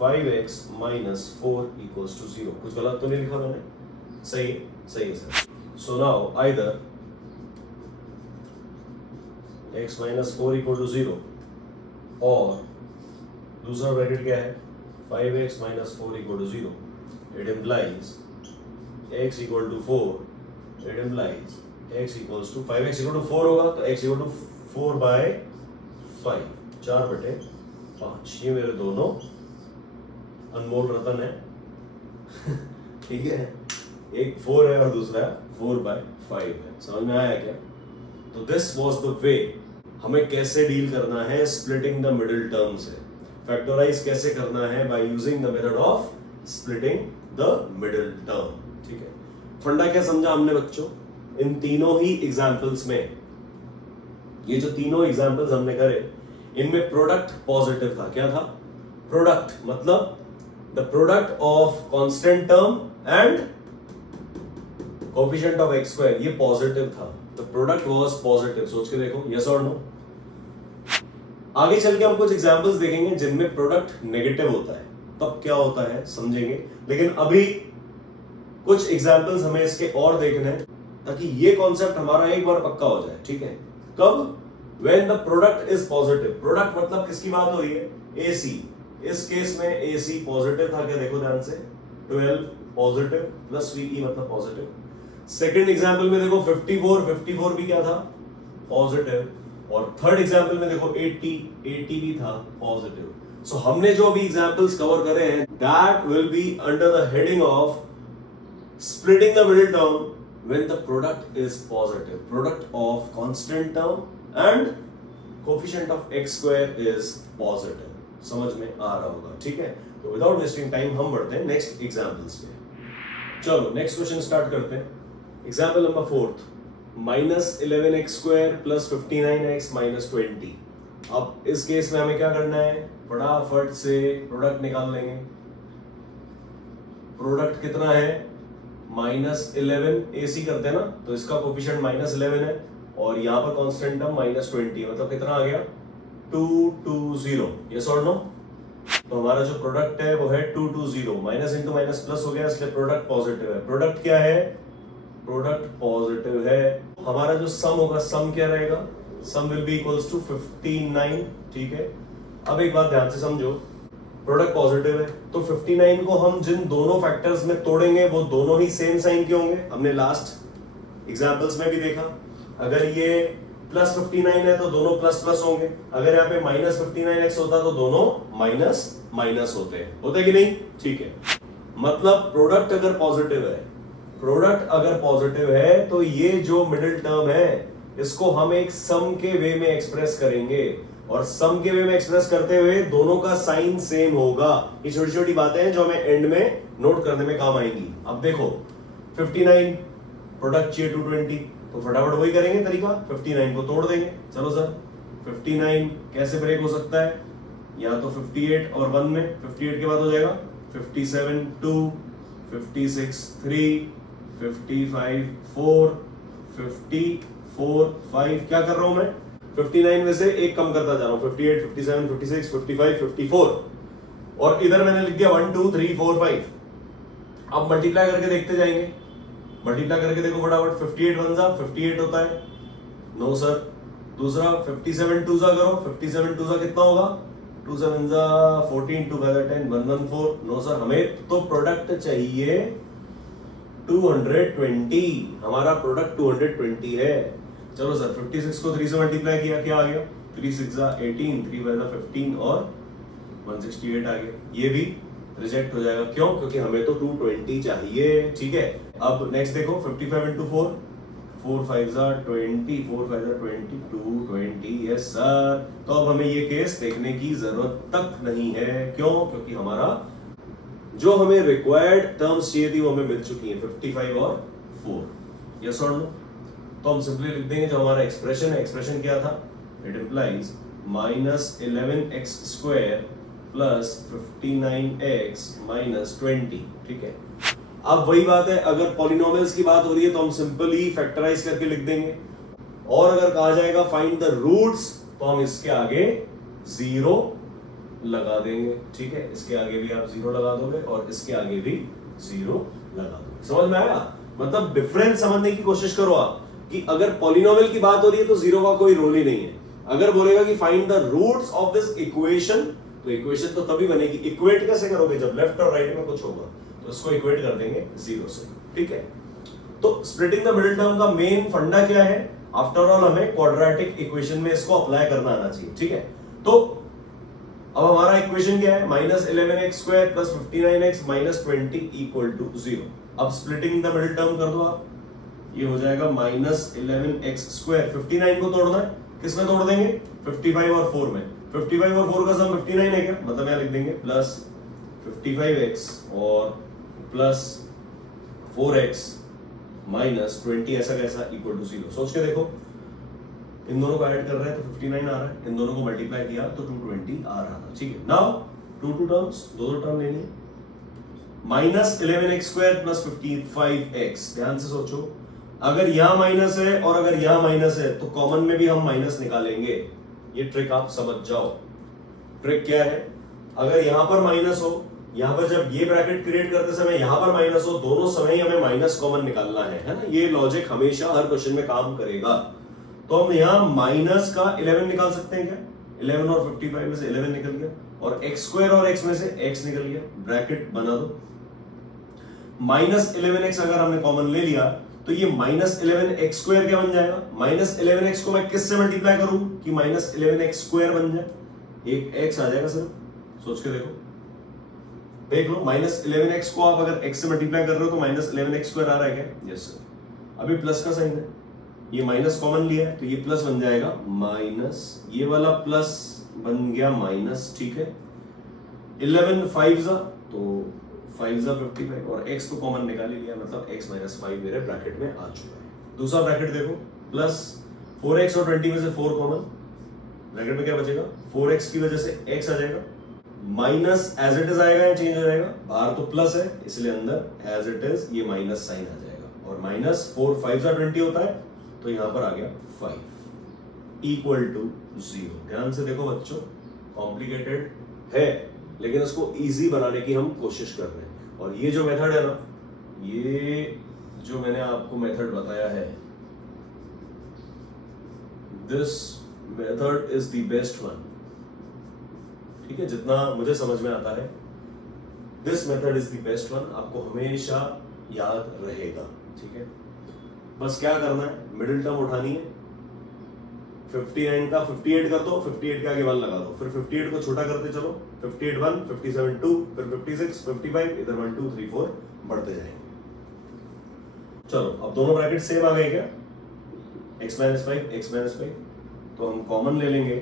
5x - 4 = 0। कुछ गलत तो नहीं लिखा मैंने? सही है sir. So now either x - 4 = 0 और दूसरा ब्रैकेट क्या है 5x - 4 = 0। It implies x = 4, it implies x = 5x = 4 होगा तो x = 4/5, 4/5। ये मेरे दोनों अनमोल रतन है ठीक है, एक 4 है और दूसरा 4/5 है। समझ में आया क्या? तो दिस वाज द वे हमें कैसे डील करना है स्प्लिटिंग द मिडिल टर्म से, फैक्टराइज कैसे करना है by using the method of splitting the middle term, ठीक है। फंडा क्या समझा हमने बच्चों? इन तीनों ही एग्जांपल्स में, ये जो तीनों एग्जांपल्स हमने करे इनमें प्रोडक्ट पॉजिटिव था। क्या था? प्रोडक्ट मतलब the product of constant term and coefficient of x², ये पॉजिटिव था। The product was positive. सोच के देखो, यस और नो। आगे चल के हम कुछ एग्जांपल्स देखेंगे जिनमें प्रोडक्ट नेगेटिव होता है, तब क्या होता है समझेंगे। लेकिन अभी कुछ एग्जांपल्स हमें इसके और देखने हैं ताकि ये कॉन्सेप्ट हमारा एक बार पक्का हो जाए, ठीक है। कब? When the product is positive। Product मतलब किसकी बात हो रही है? AC। इस केस में AC पॉजिटिव था क्या? देखो ध्यान से, 12 पॉजिटिव प्लस VE मतलब पॉजिटिव। सेकंड एग्जांपल में देखो 54 भी क्या था? पॉजिटिव। और थर्ड एग्जांपल में देखो 80 भी था पॉजिटिव। सो हमने जो अभी एग्जांपल्स कवर करे हैं that will be under the heading of splitting the middle term when the product is positive, product of constant term and coefficient of x² is positive। समझ में आ रहा होगा, ठीक है। तो विदाउट वेस्टिंग टाइम हम बढ़ते हैं नेक्स्ट एग्जांपल्स पे। चलो नेक्स्ट क्वेश्चन स्टार्ट करते हैं। Example number 4, -11x² + 59x - 20। अब इस केस में हमें क्या करना है? फटाफट से प्रोडक्ट निकाल लेंगे। प्रोडक्ट कितना है? -11 AC करते हैं ना, तो इसका कोएफिशिएंट -11 है और यहाँ पर कांस्टेंट टर्म -20, मतलब कितना आ गया 220। यस और नो? तो हमारा जो प्रोडक्ट है वो है 220। माइनस इंटू माइनस प्लस हो गया, इसलिए प्रोडक्ट पॉजिटिव है। प्रोडक्ट क्या है? प्रोडक्ट पॉजिटिव है। हमारा जो सम होगा, सम क्या रहेगा? सम विल बी इक्वल्स टू 59, ठीक है। अब एक बात ध्यान से समझो, प्रोडक्ट पॉजिटिव है तो 59 को हम जिन दोनों फैक्टर्स में तोड़ेंगे वो दोनों ही सेम साइन के होंगे। हमने लास्ट एग्जांपल्स में भी देखा, अगर ये +59 है तो दोनों प्लस प्लस होंगे, अगर यहाँ पे -59x होता तो दोनों माइनस माइनस होते कि नहीं? ठीक है। मतलब प्रोडक्ट अगर पॉजिटिव है तो ये जो मिडिल टर्म है इसको हम एक सम के वे में एक्सप्रेस करेंगे और सम के वे में एक्सप्रेस करते हुए दोनों का साइन सेम होगा। ये छोटी छोटी बातें हैं जो हमें एंड में नोट करने में काम आएंगी। अब देखो 59 प्रोडक्ट चाहिए 220, तो फटाफट वही करेंगे तरीका, 59 को तोड़ देंगे। चलो सर 59 कैसे ब्रेक हो सकता है, या तो 58 और 1 में, 58 के बाद हो जाएगा 57 2, 56 3, 55 4, 54 5, क्या कर रहा हूं मैं 59 में से एक कम करता जा रहा हूं, 58 57 56 55 54, और इधर मैंने लिख दिया 1 2 3 4 5। अब मल्टीप्लाई करके देखते जाएंगे, मल्टीप्लाई करके देखो फटाफट, 58 1 जा 58 होता है, नो सर। दूसरा 57 2 जा करो, 57 2 जा कितना होगा, 2 7 जा 14, 2 5 10, 114, नो सर। हमें तो प्रोडक्ट चाहिए 220, हमारा प्रोडक्ट 220 है। चलो सर 56 को 3 से मल्टीप्लाई किया, क्या आ गया, 3 6 जा 18, 3 5 जा 15 और 168 आ गया। ये भी रिजेक्ट हो जाएगा, क्यों, क्योंकि हमें तो 220 चाहिए। ठीक है, अब नेक्स्ट देखो 55 into 4, 4 5 जा 20, 4 5 जा 20, 220, यस सर। तो अब हमें ये केस देखने की जरूरत तक नहीं है, क्यों, क्योंकि हमारा जो हमें रिक्वायर्ड टर्म्स चाहिए थी वो हमें मिल चुकी है, 55 और 4, यस और नो। तो हम सिंपली लिख देंगे जो हमारा एक्सप्रेशन है, एक्सप्रेशन क्या था, it implies -11x square plus 59x minus 20। ठीक है, अब वही बात है, अगर पॉलिनोमियल्स की बात हो रही है तो हम सिंपली फैक्टराइज करके लिख देंगे, और अगर कहा जाएगा फाइंड द रूट्स तो हम इसके आगे 0 लगा देंगे। ठीक है, इसके आगे भी आप 0 लगा दोगे और इसके आगे भी 0 लगा दोगे। समझ में आया, मतलब डिफरेंस समझने की कोशिश करो आप, कि अगर पॉलिनोमियल की बात हो रही है तो 0 का कोई रोल ही नहीं है। अगर बोलेगा कि find the roots of this equation, तो इक्वेशन तो तभी बनेगी, इक्वेट कैसे करोगे, जब लेफ्ट और राइट में कुछ होगा तो इसको इक्वेट कर देंगे 0 से। ठीक है, तो स्प्लिटिंग द मिडिल टर्म का मेन फंडा क्या है, आफ्टर ऑल हमें क्वाड्रेटिक इक्वेशन में इसको अप्लाई करना आना चाहिए। ठीक है, तो अब हमारा इक्वेशन क्या है, -11x square plus 59x minus 20 equal to 0। अब स्प्लिटिंग द मिडिल टर्म कर दो आप, ये हो जाएगा -11x स्क्वायर, 59 को तोड़ना है, किस में तोड़ देंगे, 55 और 4 में। 55 और 4 का सम 59 है क्या, मतलब यहां लिख देंगे प्लस 55x और प्लस 4x माइनस 20, ऐसा कैसा, इक्वल टू 0। सोच के देखो, इन दोनों को ऐड कर रहे हैं तो 59 आ रहा है, इन दोनों को मल्टीप्लाई किया तो 220 आ रहा था। ठीक है, नाउ टू टर्म्स, दो टर्म लेनी है, -11x स्क्वायर प्लस 55x। ध्यान से सोचो, अगर यहां माइनस है और अगर यहां माइनस है तो कॉमन में भी हम माइनस निकालेंगे। ये ट्रिक आप समझ जाओ। ट्रिक क्या है, अगर यहां पर माइनस हो, यहां पर जब ये ब्रैकेट क्रिएट करते समय यहां पर माइनस हो, दोनों समय हमें माइनस कॉमन निकालना है ना। ये लॉजिक हमेशा हर क्वेश्चन में काम करेगा। तो हम यहां माइनस का 11 निकाल सकते हैं क्या, 11 और 55 में से 11 निकल गया, और x स्क्वायर और x में से x निकल गया, ब्रैकेट बना दो। -11x अगर हमने कॉमन ले लिया तो ये -11x स्क्वायर क्या बन जाएगा, -11x को मैं किससे मल्टीप्लाई करूं कि -11x स्क्वायर बन जाए, एक x आ जाएगा सर। सोच के देखो, देख लो, -11x को आप अगर x से मल्टीप्लाई कर रहे हो तो -11x स्क्वायर आ रहा है क्या, यस सर। अभी प्लस का साइन है, ये माइनस कॉमन लिया है तो ये प्लस बन जाएगा माइनस, ये वाला प्लस बन गया माइनस। ठीक है, 11 5 जा तो 5 जा 55 और x को कॉमन निकाल ही लिया, मतलब x माइनस 5 मेरे ब्रैकेट में आ चुका है। दूसरा ब्रैकेट देखो, प्लस 4x और 20 में से 4 कॉमन, ब्रैकेट में क्या बचेगा, 4x की वजह से x आ जाएगा, माइनस एज इट इज आएगा या चेंज हो जाएगा, बाहर तो प्लस है इसलिए अंदर एज इट इज ये माइनस साइन आ जाएगा, और माइनस 4 5 जा 20 होता है तो यहां पर आ गया 5 इक्वल टू 0। ध्यान से देखो बच्चों, कॉम्प्लिकेटेड है लेकिन उसको इजी बनाने की हम कोशिश कर रहे हैं। और ये जो मेथड है ना, ये जो मैंने आपको मेथड बताया है, this method is the best one. ठीक है, जितना मुझे समझ में आता है, this method is the best one, आपको हमेशा याद रहेगा। ठीक है, बस क्या करना है, मिडिल टर्म उठानी है, 59 का 58 कर दो, 58 के आगे 1 लगा दो, फिर 58 को छोटा करते चलो, 58 1, 57 2, फिर 56 55, इधर 1 2 3 4 बढ़ते जाएंगे। चलो अब दोनों ब्रैकेट सेम आ गए क्या, x माइनस 5 तो हम कॉमन ले लेंगे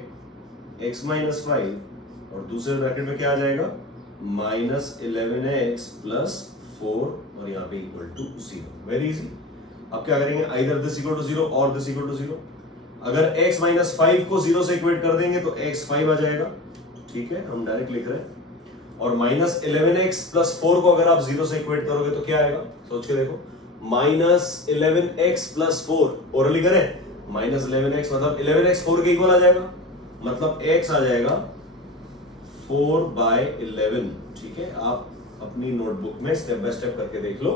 x माइनस 5 और दूसरे ब्रैकेट में क्या आ जाएगा, -11x प्लस 4 और यहाँ पे इक्वल टू 0। Very easy. अब क्या करेंगे, आइदर दिस इक्वल टू 0 और दिस इक्वल टू 0। अगर x माइनस 5 को 0 से इक्वेट कर देंगे तो x 5 आ जाएगा, ठीक है, हम डायरेक्ट लिख रहे हैं। और माइनस 11x प्लस 4 को अगर आप 0 से इक्वेट करोगे तो क्या आएगा, सोच के देखो, माइनस 11x प्लस 4 ओरली करें, माइनस 11x मतलब 11x 4 के इक्वल आ जाएगा, मतलब x आ जाएगा 4/11। ठीक है, आप अपनी नोटबुक में स्टेप बाय स्टेप करके देख लो,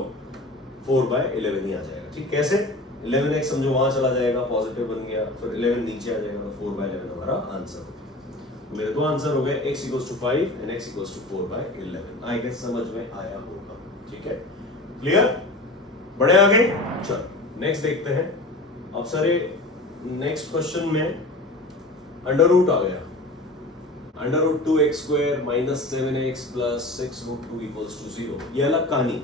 4/11 ही आ जाएगा। ठीक, कैसे, 11x समझो वहां चला जाएगा, पॉजिटिव बन गया, फिर 11 नीचे आ जाएगा, तो 4/11 हमारा आंसर हो गया। मेरे दो आंसर हो गए, x equals to 5 and x equals to 4/11। I guess समझ में आया होगा, ठीक है, क्लियर, बढ़े आगे। चलो नेक्स्ट देखते हैं। अब सर नेक्स्ट क्वेश्चन में अंडर रूट आ गया, under root 2x square minus 7x plus 6 root 2 equals to 0। ये अलग कहानी,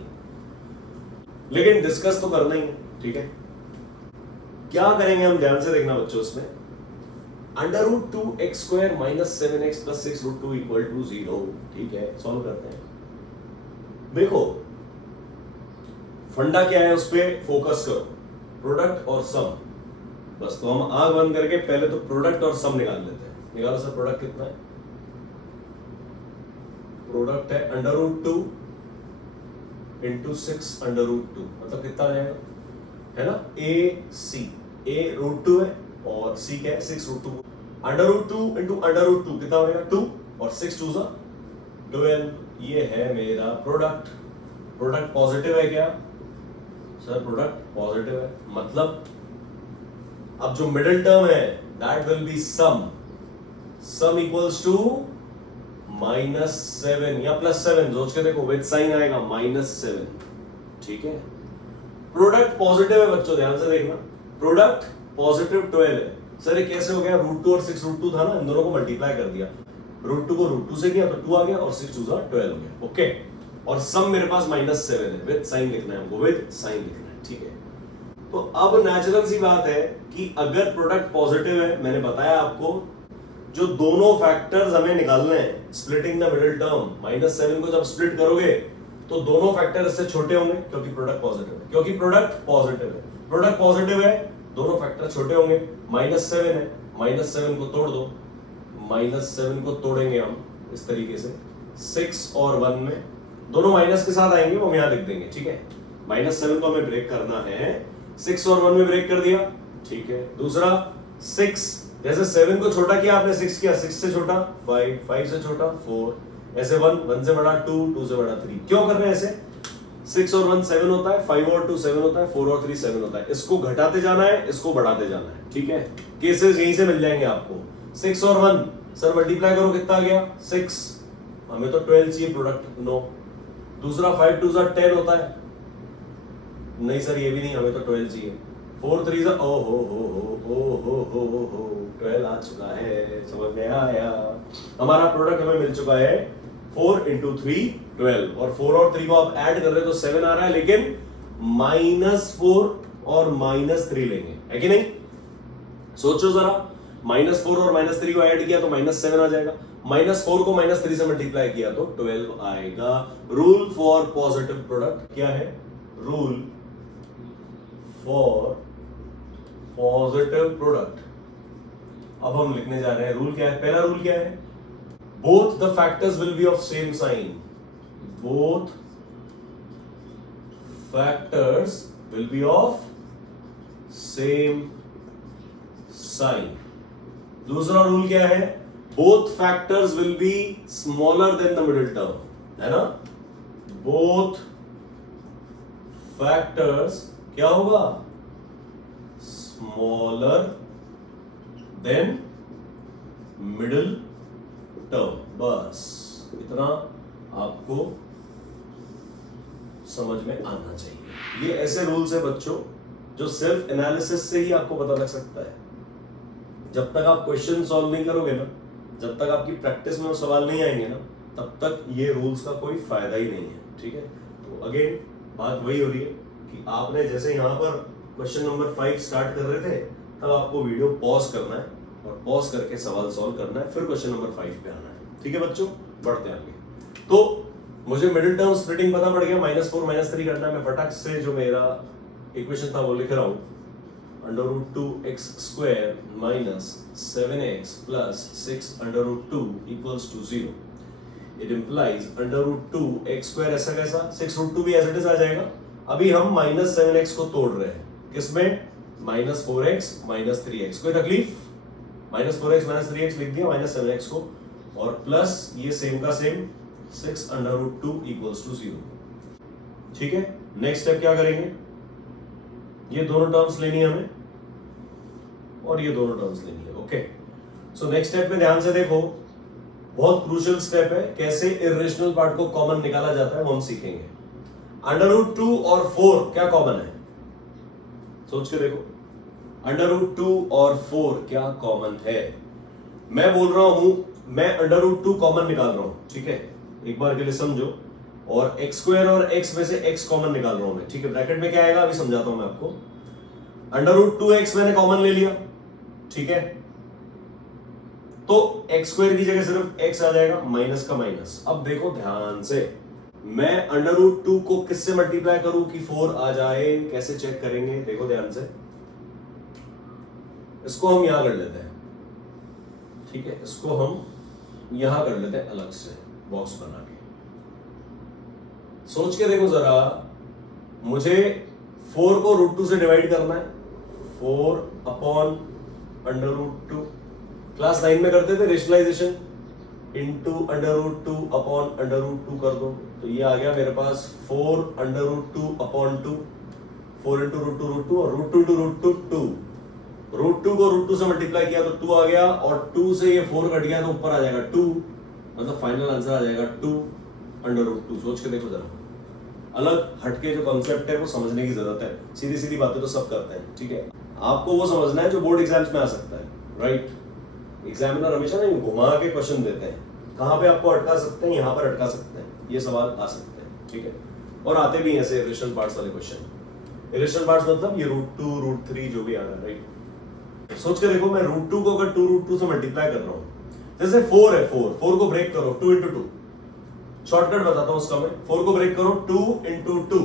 लेकिन डिस्कस तो करना ही है, ठीक है। क्या करेंगे हम, ध्यान से देखना बच्चों, इसमें under root 2x square minus 7x plus 6 root 2 equal to 0, ठीक है, सॉल्व करते हैं। देखो फंडा क्या है, उस पर फोकस करो, प्रोडक्ट और सम, बस। तो हम आंख बंद करके पहले तो प्रोडक्ट और सम निकाल लेते हैं। निकालो सर, प्रोडक्ट कितना है, प्रोडक्ट है under root 2 into 6 under root 2, मतलब कितना आ जाएगा, है ना, a रूट 2 है और c क्या है 6 root 2। Under root 2 into under root 2 कितना बनेगा 2 और 6 2 सा 12। ये है मेरा प्रोडक्ट। प्रोडक्ट पॉजिटिव है क्या सर, प्रोडक्ट पॉजिटिव है, मतलब अब जो मिडिल टर्म है that will be sum, sum equals to -7 या +7, सोच के देखो, विद साइन आएगा -7, ठीक है। प्रोडक्ट पॉजिटिव है बच्चों, ध्यान से देखना, प्रोडक्ट पॉजिटिव 12 है। सर ये कैसे हो गया, रूट 2 और 6 रूट 2 था ना, इन दोनों को मल्टीप्लाई कर दिया, रूट 2 को रूट 2 से किया तो 2 आ गया और 6 2 12 हो गया, ओके। और सम मेरे पास -7 है, विद साइन लिखना है हमको, विद साइन लिखना है, ठीक है। तो अब नेचुरल सी बात है कि अगर प्रोडक्ट पॉजिटिव है, मैंने बताया आपको, जो दोनों फैक्टर्स हमें निकालने हैं, स्प्लिटिंग द मिडिल टर्म, -7 को जब स्प्लिट करोगे तो दोनों फैक्टर इससे छोटे होंगे, क्योंकि प्रोडक्ट पॉजिटिव है, क्योंकि प्रोडक्ट पॉजिटिव है, प्रोडक्ट पॉजिटिव है, दोनों फैक्टर छोटे होंगे। -7 है, -7 को तोड़ दो, -7 को तोड़ेंगे हम इस तरीके से, 6 और 1 में दोनों माइनस के साथ आएंगे, वो हम यहां लिख देंगे, ठीक है। -7 को हमें ब्रेक करना है, 6 और 1 में ब्रेक कर दिया, ठीक है। दूसरा 6, जैसे 7 को छोटा किया आपने, 6 किया, 6 से छोटा 5, 5 से छोटा 4, ऐसे 1, 1 से बड़ा 2, 2 से बड़ा 3। क्यों कर रहे हैं ऐसे, 6 और 1 7 होता है, 5 और 2 7 होता है, 4 और 3 7 होता है। इसको घटाते जाना है, इसको बढ़ाते जाना है, ठीक है। केसेस यहीं से मिल जाएंगे आपको। 6 और 1 सर मल्टीप्लाई करो, कितना आ गया 6, हमें तो 12 चाहिए प्रोडक्ट, नो। दूसरा 5 2 10 होता है, नहीं सर ये भी नहीं, हमें तो 12 चाहिए। 4 3 ओ हो 12 आ चुका है, समझ में आया, हमारा प्रोडक्ट हमें मिल चुका है 4 इंटू 3 12, और 4 और 3 को आप ऐड कर रहे हो तो 7 आ रहा है, लेकिन -4 और -3 लेंगे, है कि नहीं। सोचो जरा, -4 और -3 को ऐड किया तो -7 आ जाएगा, -4 को -3 से मल्टीप्लाई किया तो 12 आएगा। रूल फॉर पॉजिटिव प्रोडक्ट क्या है, रूल फॉर पॉजिटिव प्रोडक्ट। अब हम लिखने जा रहे हैं, रूल क्या है, पहला रूल क्या है, both the factors will be of same sign, both factors will be of same sign. दूसरा रूल क्या है, both factors will be smaller than the middle term, है ना, बोथ फैक्टर्स क्या होगा, स्मॉलर देन मिडिल टर्म। बस इतना आपको समझ में आना चाहिए। ये ऐसे रूल्स है बच्चों जो सिर्फ एनालिसिस से ही आपको पता लग सकता है। जब तक आप क्वेश्चन सॉल्व नहीं करोगे ना, जब तक आपकी प्रैक्टिस में वो सवाल नहीं आएंगे ना, तब तक ये रूल्स का कोई फायदा ही नहीं है, ठीक है। तो अगेन बात वही हो रही है कि आपने जैसे यहाँ पर क्वेश्चन नंबर 5 स्टार्ट कर रहे थे, तब आपको वीडियो पॉज करना है और पॉज करके सवाल सॉल्व करना है, फिर क्वेश्चन नंबर 5 पे आना है, ठीक है बच्चों। बढ़ते हैं आगे। तो मुझे मिडिल टर्म स्प्लिटिंग पता पड़ गया, -4 -3 करना है। मैं फटाक से जो मेरा इक्वेशन था वो लिख रहा हूं, √2x² - 7x + 6√2 = 0। It implies √2x² ऐसा कैसा, 6√2 भी एज इट इज आ जाएगा। अभी हम -7x को तोड़ रहे हैं, किसमें, -4x - 3x। कोई तकलीफ, -4x - 3x लिख दिया, -7x को, और प्लस ये सेम का सेम 6√2 = 0। ठीक है, नेक्स्ट स्टेप क्या करेंगे, ये दोनों टर्म्स लेनी है हमें और ये दोनों टर्म्स लेनी है। ओके, सो नेक्स्ट स्टेप में ध्यान से देखो, बहुत क्रूशियल स्टेप है, कैसे इरेशनल पार्ट को कॉमन निकाला जाता है वो हम सीखेंगे। √2 और 4 क्या कॉमन है, सोच के देखो, √2 और 4 क्या कॉमन है। मैं बोल रहा हूं, मैं √2 कॉमन निकाल रहा हूं, ठीक है, एक बार के लिए समझो, और x² और x में से x कॉमन निकाल रहा हूं मैं, ठीक है। ब्रैकेट में क्या आएगा अभी समझाता हूं मैं आपको। √2x मैंने कॉमन ले लिया, ठीक है, तो x² की जगह सिर्फ x आ जाएगा, माइनस का माइनस। अब देखो ध्यान से, मैं √2 को किससे मल्टीप्लाई करूं कि 4 आ जाए, कैसे चेक करेंगे, देखो ध्यान से। इसको हम यहां कर लेते हैं, ठीक है, इसको हम यहां कर लेते हैं अलग से बॉक्स बना के। सोच के देखो जरा, मुझे 4 को √2 से डिवाइड करना है, 4/√2। क्लास 9 में करते थे रेशनलाइजेशन, इंटू √2/√2 कर दो, तो ये आ गया मेरे पास 4/√2/2, 4 × √2 और √2 × √2 √2 को √2 से मल्टीप्लाई किया तो 2 आ गया, और 2 से ये 4 कट गया तो ऊपर आ जाएगा 2, मतलब फाइनल आंसर आ जाएगा 2/√2। सोच के देखो जरा, अलग हटके जो कॉन्सेप्ट है वो समझने की जरूरत है। सीधी सीधी बातें तो सब करते हैं, ठीक है, आपको वो समझना है जो बोर्ड एग्जाम्स में आ सकता है, राइट। एग्जामिनर हमेशा नहीं घुमा के क्वेश्चन देते हैं, कहां पे आपको अटका सकते हैं, यहां पर अटका सकते हैं, ये सवाल आ सकते हैं, ठीक है, और आते भी ऐसे इरेशनल पार्ट्स वाले क्वेश्चन। इरेशनल पार्ट्स मतलब ये √2 √3 जो भी आ रहा है, राइट। सोच के देखो, मैं √2 को अगर 2√2 से मल्टीप्लाई कर रहा हूं, जैसे 4 है, 4 को ब्रेक करो, 2 × 2, शॉर्टकट बताता हूं उसका मैं, 4 को ब्रेक करो, 2 × 2,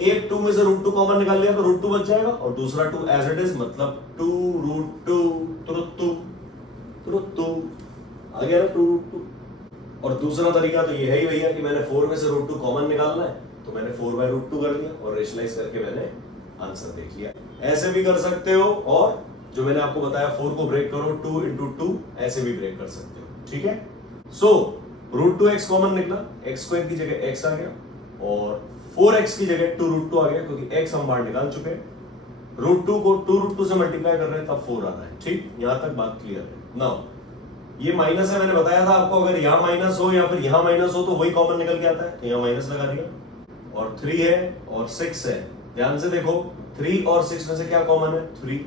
एक 2 में से √2 कॉमन निकाल लिया तो √2 बच जाएगा, और दूसरा 2 एज इट इज, मतलब 2√2 आ गया ना 2√2। और दूसरा तरीका तो ये है ही भैया कि मैंने 4 में से √2 कॉमन निकालना है, तो मैंने 4/√2 कर लिया और रेशनलाइज करके मैंने आंसर देख लिया। ऐसे भी कर सकते हो, और जो मैंने आपको बताया 4 को ब्रेक करो, 2 × 2, ऐसे भी ब्रेक कर सकते हो, ठीक है। सो √2x कॉमन निकला, x² की जगह x आ गया, और 4x की जगह 2√2 आ गया, क्योंकि x हम बाहर निकाल चुके हैं। √2 को 2√2 से मल्टीप्लाई कर रहे हैं तब 4 आ रहा है, ठीक, यहां तक बात क्लियर है। नाउ ये माइनस है, मैंने बताया था आपको, अगर यहां माइनस हो या फिर यहां माइनस हो तो वही कॉमन निकल के आता है, तो यहां माइनस लगा दिया, और 3 है और 6 है। ध्यान से देखो, 3 और 6 में से क्या कॉमन है, 3।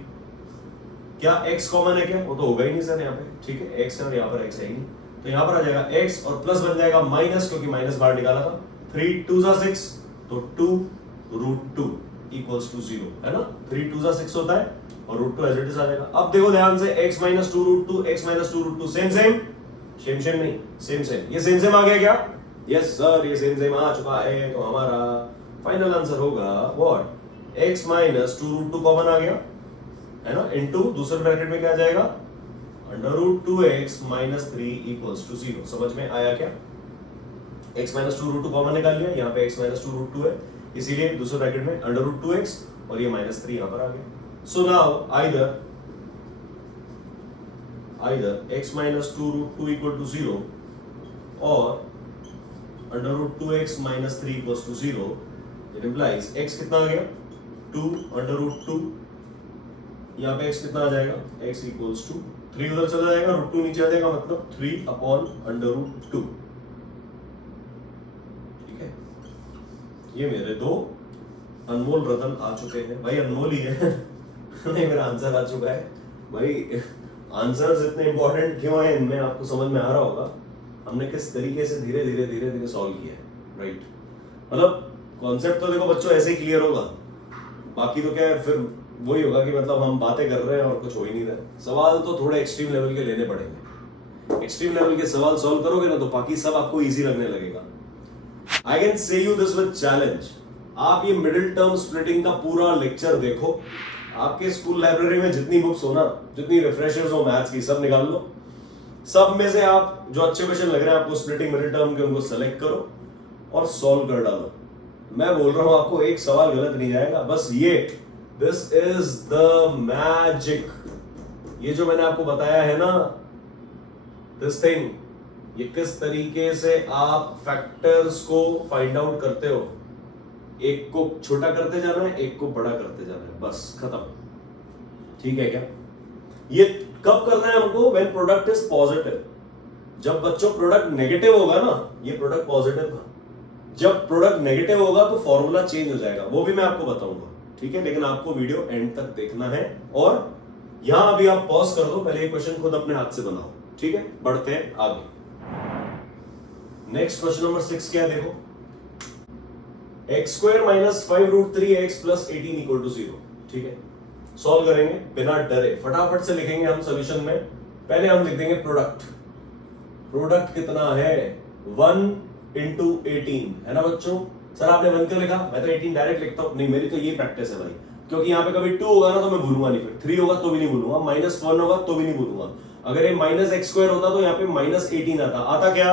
क्या x कॉमन है क्या, वो तो होगा ही नहीं सर यहाँ पे, ठीक है, x है और यहाँ पर x है ही नहीं, तो यहाँ पर आ जाएगा x और प्लस बन जाएगा माइनस, क्योंकि माइनस बाहर निकाला था। 3 2 6, तो 2√2 = 0, है ना, 3 2 6 होता है, और √2 एज इट इज आ जाएगा। अब देखो ध्यान से, x - 2√2, x - 2√2 सेम नहीं, सेम, ये सेम आ गया क्या, यस सर, ये सेम आ चुका है, तो हमारा फाइनल आंसर होगा व्हाट, x - 2√2 कॉमन आ गया, है ना, इनटू दूसरे ब्रैकेट में क्या आ जाएगा, √2x - 3 = 0। समझ में आया क्या, x - 2√2 कॉमन निकाल लिया, यहाँ पे x - 2√2 है, इसीलिए दूसरे ब्रैकेट में √2x, और ये -3 यहाँ पर आ गया। सो नाउ either x - 2√2 = 0 और √2x - 3 = 0, it implies x कितना आ गया, 2/√2, यहाँ पे x कितना आ जाएगा, x = 3 उधर चला जाएगा, √2 नीचे आ जाएगा, मतलब 3/√2, ठीक है। ये मेरे दो अनमोल रतन आ चुके हैं, भाई अनमोल ही है नहीं, मेरा आंसर आ चुका है भाई। आंसर्स इतने इंपॉर्टेंट क्यों हैं, इनमें आपको समझ में आ रहा होगा हमने किस तरीके से धीरे धीरे सॉल्व किया है, राइट। मतलब कॉन्सेप्ट तो देखो बच्चों ऐसे ही क्लियर होगा, बाकी तो क्या है, फिर वही होगा कि मतलब हम बातें कर रहे हैं और कुछ हो ही नहीं रहा। सवाल तो थोड़े एक्सट्रीम लेवल के लेने पड़ेंगे, एक्सट्रीम लेवल के सवाल सॉल्व करोगे ना तो बाकी सब आपको इजी लगने लगेगा। I can say you this with challenge, आप ये मिडिल टर्म स्प्लिटिंग का पूरा लेक्चर देखो, आपके स्कूल लाइब्रेरी में जितनी बुक्स हो ना, जितनी रिफ्रेशर्स हो मैथ्स की, सब निकाल लो, सब में से आप जो अच्छे क्वेश्चन लग रहे हैं आपको स्प्लिटिंग मिडिल टर्म के, उनको सेलेक्ट करो और सॉल्व कर डालो। मैं बोल रहा हूं आपको एक सवाल गलत नहीं जाएगा, बस ये दिस इज द मैजिक। ये जो मैंने आपको बताया है ना, दिस थिंग, ये किस तरीके से आप फैक्टर्स को फाइंड आउट करते हो। एक को छोटा करते जाना है, एक को बड़ा करते जाना है, बस खत्म। ठीक है क्या? ये कब करना है हमको? When product is positive. जब बच्चों प्रोडक्ट नेगेटिव होगा ना, ये प्रोडक्ट पॉजिटिव था, जब प्रोडक्ट नेगेटिव होगा तो फॉर्मूला चेंज हो जाएगा, वो भी मैं आपको बताऊंगा। ठीक है, लेकिन आपको वीडियो एंड तक देखना है। और यहां अभी आप पॉज कर दो, पहले ये क्वेश्चन खुद अपने हाथ से बनाओ। ठीक है, बढ़ते हैं आगे। नेक्स्ट क्वेश्चन नंबर 6 क्या है देखो, x² - 5√3x + 18 = 0। ठीक है, सॉल्व करेंगे बिना डरे, फटाफट से लिखेंगे हम सॉल्यूशन में। पहले हम लिख देंगे प्रोडक्ट। प्रोडक्ट कितना है? 1 × 18 है ना बच्चों। सर आपने 1 क्यों लिखा? मैं तो 18 डायरेक्ट लिखता हूं। नहीं, मेरी तो ये प्रैक्टिस है भाई, क्योंकि यहाँ पे कभी 2 होगा ना तो मैं भूलूंगा नहीं, फिर 3 होगा तो भी नहीं भूलूंगा, -1 होगा तो भी नहीं भूलूंगा। अगर ये -x² होता तो यहाँ पे -18 आता क्या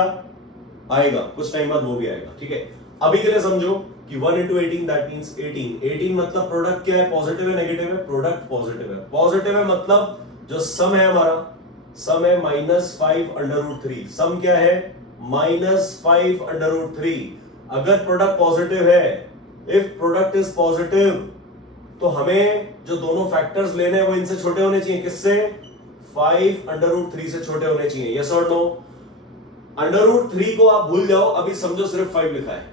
आएगा? कुछ टाइम बाद वो भी आएगा। ठीक है, अभी के लिए समझो कि 1 × 18 दैट मींस 18। 18 मतलब प्रोडक्ट क्या है? पॉजिटिव है नेगेटिव है? प्रोडक्ट पॉजिटिव है। पॉजिटिव है मतलब जो सम है हमारा, सम है -5√3। सम क्या है? -5√3। अगर प्रोडक्ट पॉजिटिव है, इफ प्रोडक्ट इज पॉजिटिव, तो हमें जो दोनों फैक्टर्स लेने हैं वो इनसे छोटे होने चाहिए। किससे? 5√3 से छोटे होने चाहिए। यस और नो? √3 को आप भूल जाओ, अभी समझो सिर्फ 5 लिखा है।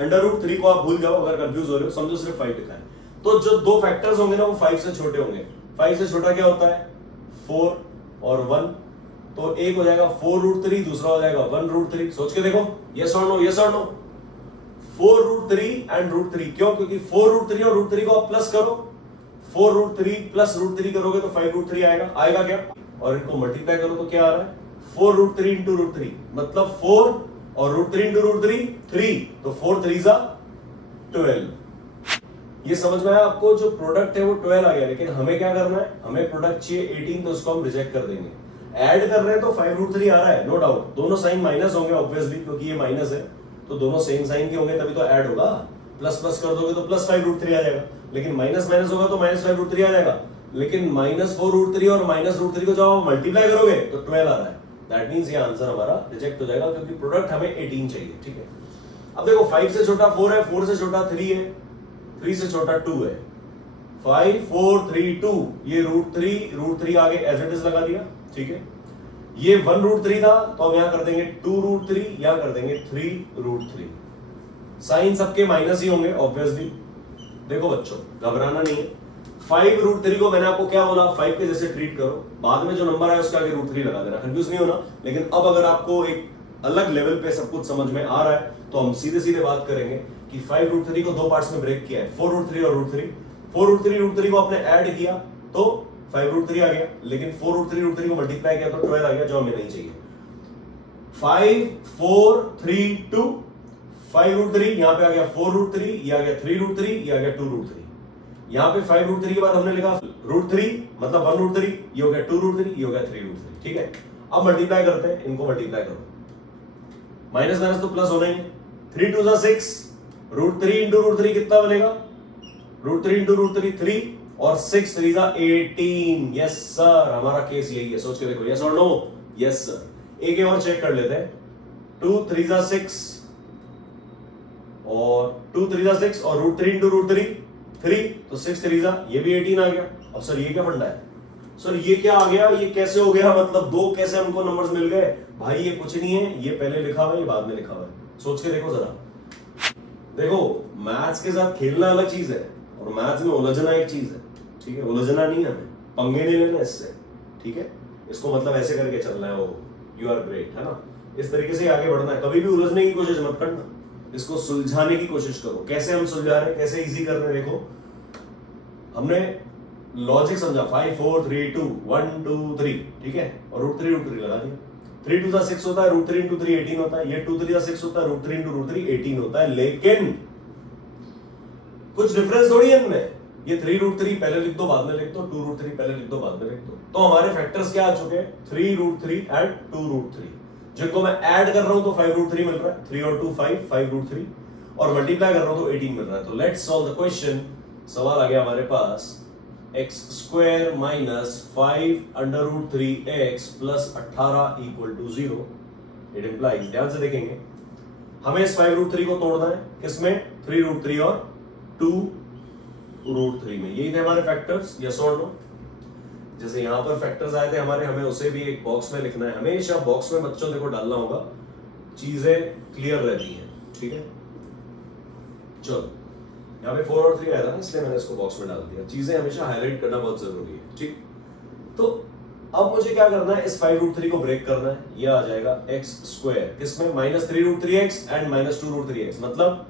√3 को आप भूल जाओ, अगर कंफ्यूज हो रहे हो, समझो सिर्फ 5 लिखा है। तो जो दो फैक्टर्स होंगे ना वो 5 से छोटे होंगे। 5 से छोटा क्या होता है? 4 और 1। तो एक हो जाएगा 4√3, दूसरा हो जाएगा 1√3। सोच के देखो, यस और नो, यस और नो। 4√3 एंड √3। क्यों? क्योंकि 4√3 और √3 को आप प्लस करो, 4√3 + √3 करोगे तो 5√3 आएगा। आएगा क्या? और इनको मल्टीप्लाई करो तो क्या आ रहा है? 4√3 × √3 मतलब 4 और √3 × √3 3, तो 4 3 12। ये समझ में आया आपको? जो प्रोडक्ट है वो 12 आ गया, लेकिन हमें क्या करना है? हमें प्रोडक्ट चाहिए 18, तो उसको हम रिजेक्ट कर देंगे। ऐड कर रहे हैं तो 5√3 आ रहा है, नो डाउट। दोनों साइन माइनस होंगे ऑब्वियसली, क्योंकि ये माइनस है तो दोनों सेम साइन के होंगे, तभी तो ऐड होगा। प्लस प्लस कर दोगे तो +5√3 आ जाएगा, लेकिन माइनस माइनस होगा तो -5√3 आ जाएगा। लेकिन -4√3 और -√3 को जब आप मल्टीप्लाई करोगे तो 12 आ रहा है। दैट मींस ये आंसर हमारा रिजेक्ट हो जाएगा, क्योंकि प्रोडक्ट हमें 18 चाहिए। ठीक है, अब देखो 5 से छोटा 4 है, 4 से छोटा 3 है, 3 से छोटा 2 है। 5 4 3 2, ये √3 आगे एज इट इज लगा दिया। ठीक है, ये 1√3 था तो हम यहां कर देंगे 2√3, यहां कर देंगे 3√3। साइन सबके माइनस ही होंगे ऑब्वियसली। देखो बच्चों, घबराना नहीं है। 5√3 को मैंने आपको क्या बोला? 5 के जैसे ट्रीट करो, बाद में जो नंबर आए उसके आगे √3 लगा देना, कंफ्यूज नहीं होना। लेकिन अब अगर आपको एक अलग लेवल पे सब कुछ समझ में आ रहा है तो हम सीधे सीधे बात करेंगे कि 5√3 को दो पार्ट्स में ब्रेक किया है, 4√3 और √3। 4√3 को आपने ऐड किया तो 5√3 आ गया, लेकिन 4√3 को मल्टीप्लाई किया तो 12 आ गया, जो हमें नहीं चाहिए। 5 4 3 2, 5√3 यहां पे आ गया 4√3, ये आ गया 3√3, ये आ गया 2√3। यहां पे 5√3 के बाद हमने लिखा √3 मतलब 1√3, ये हो गया 2√3, ये हो गया 3√3। ठीक है, अब मल्टीप्लाई करते हैं, इनको मल्टीप्लाई करो, माइनस माइनस तो प्लस होना ही है। 3 2 6, √3 × √3 कितना बनेगा? √3 × √3 3, और 6 3 18। यस सर, हमारा केस यही है। सोच के देखो, यस और नो? Yes sir. एक और चेक कर लेते हैं। 2 3 6 और 2 3 6 और √3 × √3 3, तो 6 3 ये भी 18 आ गया। अब सर ये क्या फंडा है? सर ये क्या आ गया? ये कैसे हो गया? मतलब दो कैसे हमको नंबर्स मिल गए? भाई ये कुछ नहीं है, ये पहले लिखा हुआ है, ये बाद में लिखा हुआ है। सोच के देखो जरा। देखो, मैथ्स के साथ खेलना अलग चीज है और मैथ्स में उलझना एक चीज है। ठीक है, उलझना नहीं, हमें पंगे नहीं लेना इससे। ठीक है, इसको मतलब ऐसे करके चलना है, वो यू आर ग्रेट, है ना? इस तरीके से आगे बढ़ना है। कभी भी उलझने की कोशिश मत करना, इसको सुलझाने की कोशिश करो। कैसे हम सुलझा रहे हैं, कैसे इजी कर रहे हैं? देखो, हमने लॉजिक समझा, 5 4 3 2 1 2 3, ठीक है, और √3 लगा दिया। 3 2 6 होता है, रूट 3 इंटू 3 18 होता है, ये 2 3 6 होता है, रूट 3 इंटू रूट 3 18 होता है, लेकिन कुछ डिफरेंस थोड़ी है इनमें। ये 3 रूट 3 पहले लिख दो बाद में लिख दो, 2 रूट 3 पहले लिख दो बाद में लिख दो। तो हमारे फैक्टर्स क्या आ चुके हैं, 3 रूट 3 एंड 2 रूट 3, जिनको मैं ऐड कर रहा हूं तो 5 रूट 3 मिल रहा है, 3 और 2 5 रूट 3, और मल्टीप्लाई कर रहा हूं तो 18 मिल रहा है। तो लेट्स सॉल्व द क्वेश्चन। सवाल आ गया हमारे पास, x square minus 5 under root 3 x plus 18 equal to 0। It implies, ध्यान से देखेंगे, हमें इस 5 रूट 3 को तोड़ना है, किसमें, 3 रूट 3 और 2 रूट 3 में। यही थे हमारे फैक्टर्स, यस और नो। जैसे यहां पर फैक्टर्स आए थे हमारे, हमें उसे भी एक बॉक्स में लिखना है। हमेशा बॉक्स में बच्चों देखो डालना होगा, चीजें क्लियर रहती हैं, ठीक है। चलो, यहाँ पे 4 और 3 आया था ना, इसलिए मैंने इसको बॉक्स में डाल दिया। चीजें हमेशा हाईलाइट करना बहुत जरूरी है, ठीक। तो अब मुझे क्या करना है, इस 5 रूट 3 को ब्रेक करना है। ये आ जाएगा एक्स स्क्वायर, किसमें, minus 3 root 3 x and minus 2 root 3 x, मतलब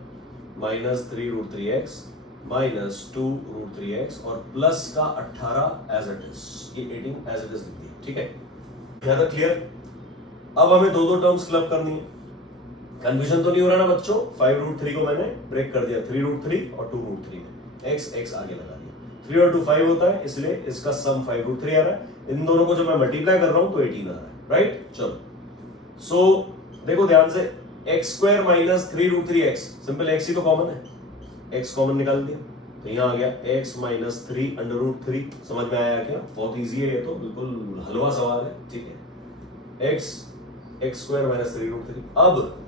minus 3 root 3 x minus 2 root 3 x और प्लस का 18 एज इट इज, ये 18 एज इट इज लिख दिया, ठीक है। यहां तक क्लियर। अब हमें दो टर्म्स क्लब करनी है। कंफ्यूजन तो नहीं हो रहा ना बच्चों, 5 रूट 3 को मैंने ब्रेक कर दिया 3 रूट 3 और 2 रूट 3 में, एक्स एक्स आगे लगा दिया, 3 और 2 5 होता है, इसलिए इसका सम 5 रूट 3 आ रहा है। इन दोनों को जब मैं मल्टीप्लाई कर रहा हूं तो 18 आ रहा है, राइट। चलो, सो देखो ध्यान से, x square minus 3 root 3 x, simple x ही तो कॉमन है, एक्स कॉमन निकाल दिया, तो यहाँ आ गया एक्स माइनस 3 अंडर रूट 3। समझ में आया क्या, बहुत इजी है ये तो, बिल्कुल हलवा सवाल है, ठीक है। X x square minus 3 root 3, अब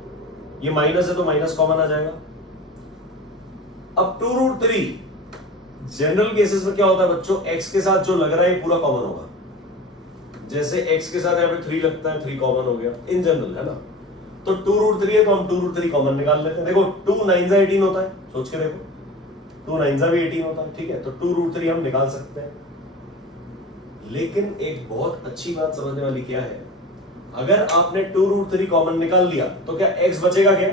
ये माइनस है तो माइनस कॉमन आ जाएगा। अब 2 रूट 3, जनरल केसेस में क्या होता है बच्चों, x के साथ जो लग रहा है पूरा कॉमन होगा। जैसे x के साथ यहाँ पे 3 लगता है, 3 कॉमन हो गया इन जनरल, है ना। तो 2 रूट 3 है तो हम 2 रूट 3 कॉमन निकाल लेते हैं। देखो 2 9 18 होता है, सोच के देखो, 2 9 भी 18 होता है, ठीक है। तो 2 रूट 3 हम निकाल सकते हैं। लेकिन एक बहुत अच्छी बात समझने वाली क्या है, अगर आपने 2 रूट 3 कॉमन निकाल लिया तो क्या x बचेगा क्या,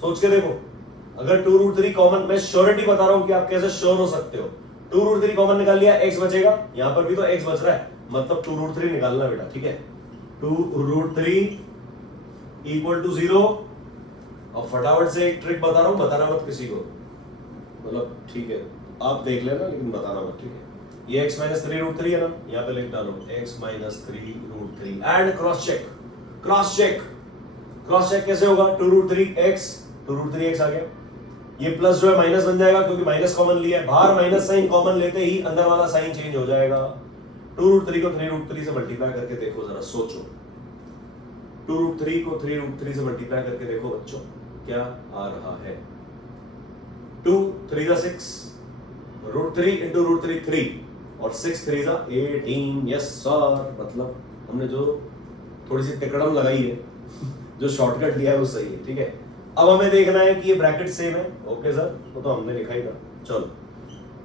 सोच के देखो। अगर 2 रूट 3 कॉमन, मैं श्योरिटी बता रहा हूं कि आप कैसे श्योर हो सकते हो, 2 रूट 3 कॉमन निकाल लिया, x बचेगा, यहां पर भी तो x बच रहा है, मतलब 2 रूट 3 निकालना बेटा, ठीक है। 2 रूट 3 इक्वल टू 0। अब फटाफट से एक ट्रिक बता रहा हूं, बताना मत किसी को, मतलब ठीक है आप देख लेना लेकिन बताना मत, ठीक है। ये x माइनस 3 रूट 3 है ना, यहाँ पे लिख डालो x minus 3 root 3 and cross check, cross check, cross check कैसे होगा, 2 रूट 3 x, 2 रूट 3 x आ गया, ये प्लस जो है माइनस बन जाएगा क्योंकि माइनस कॉमन लिया है, बाहर माइनस साइन कॉमन लेते ही अंदर वाला साइन चेंज हो जाएगा। 2 रूट 3 को 3 रूट 3 से मल्टीप्लाई करके देखो, जरा सोचो, 2 रूट 3 को 3 रूट 3 से मल्टीप्लाई करके देखो बच्चों क्या आ रहा है। 2 3 जा 6, रूट 3 इंटू रूट 3 3 और 6 3 जा 18, यस सर। मतलब हमने जो थोड़ी सी टिकड़म लगाई है, जो शॉर्टकट लिया है वो सही है, ठीक है। अब हमें देखना है कि ये ब्रैकेट सेम है, ओके सर, वो तो हमने लिखा ही था। चलो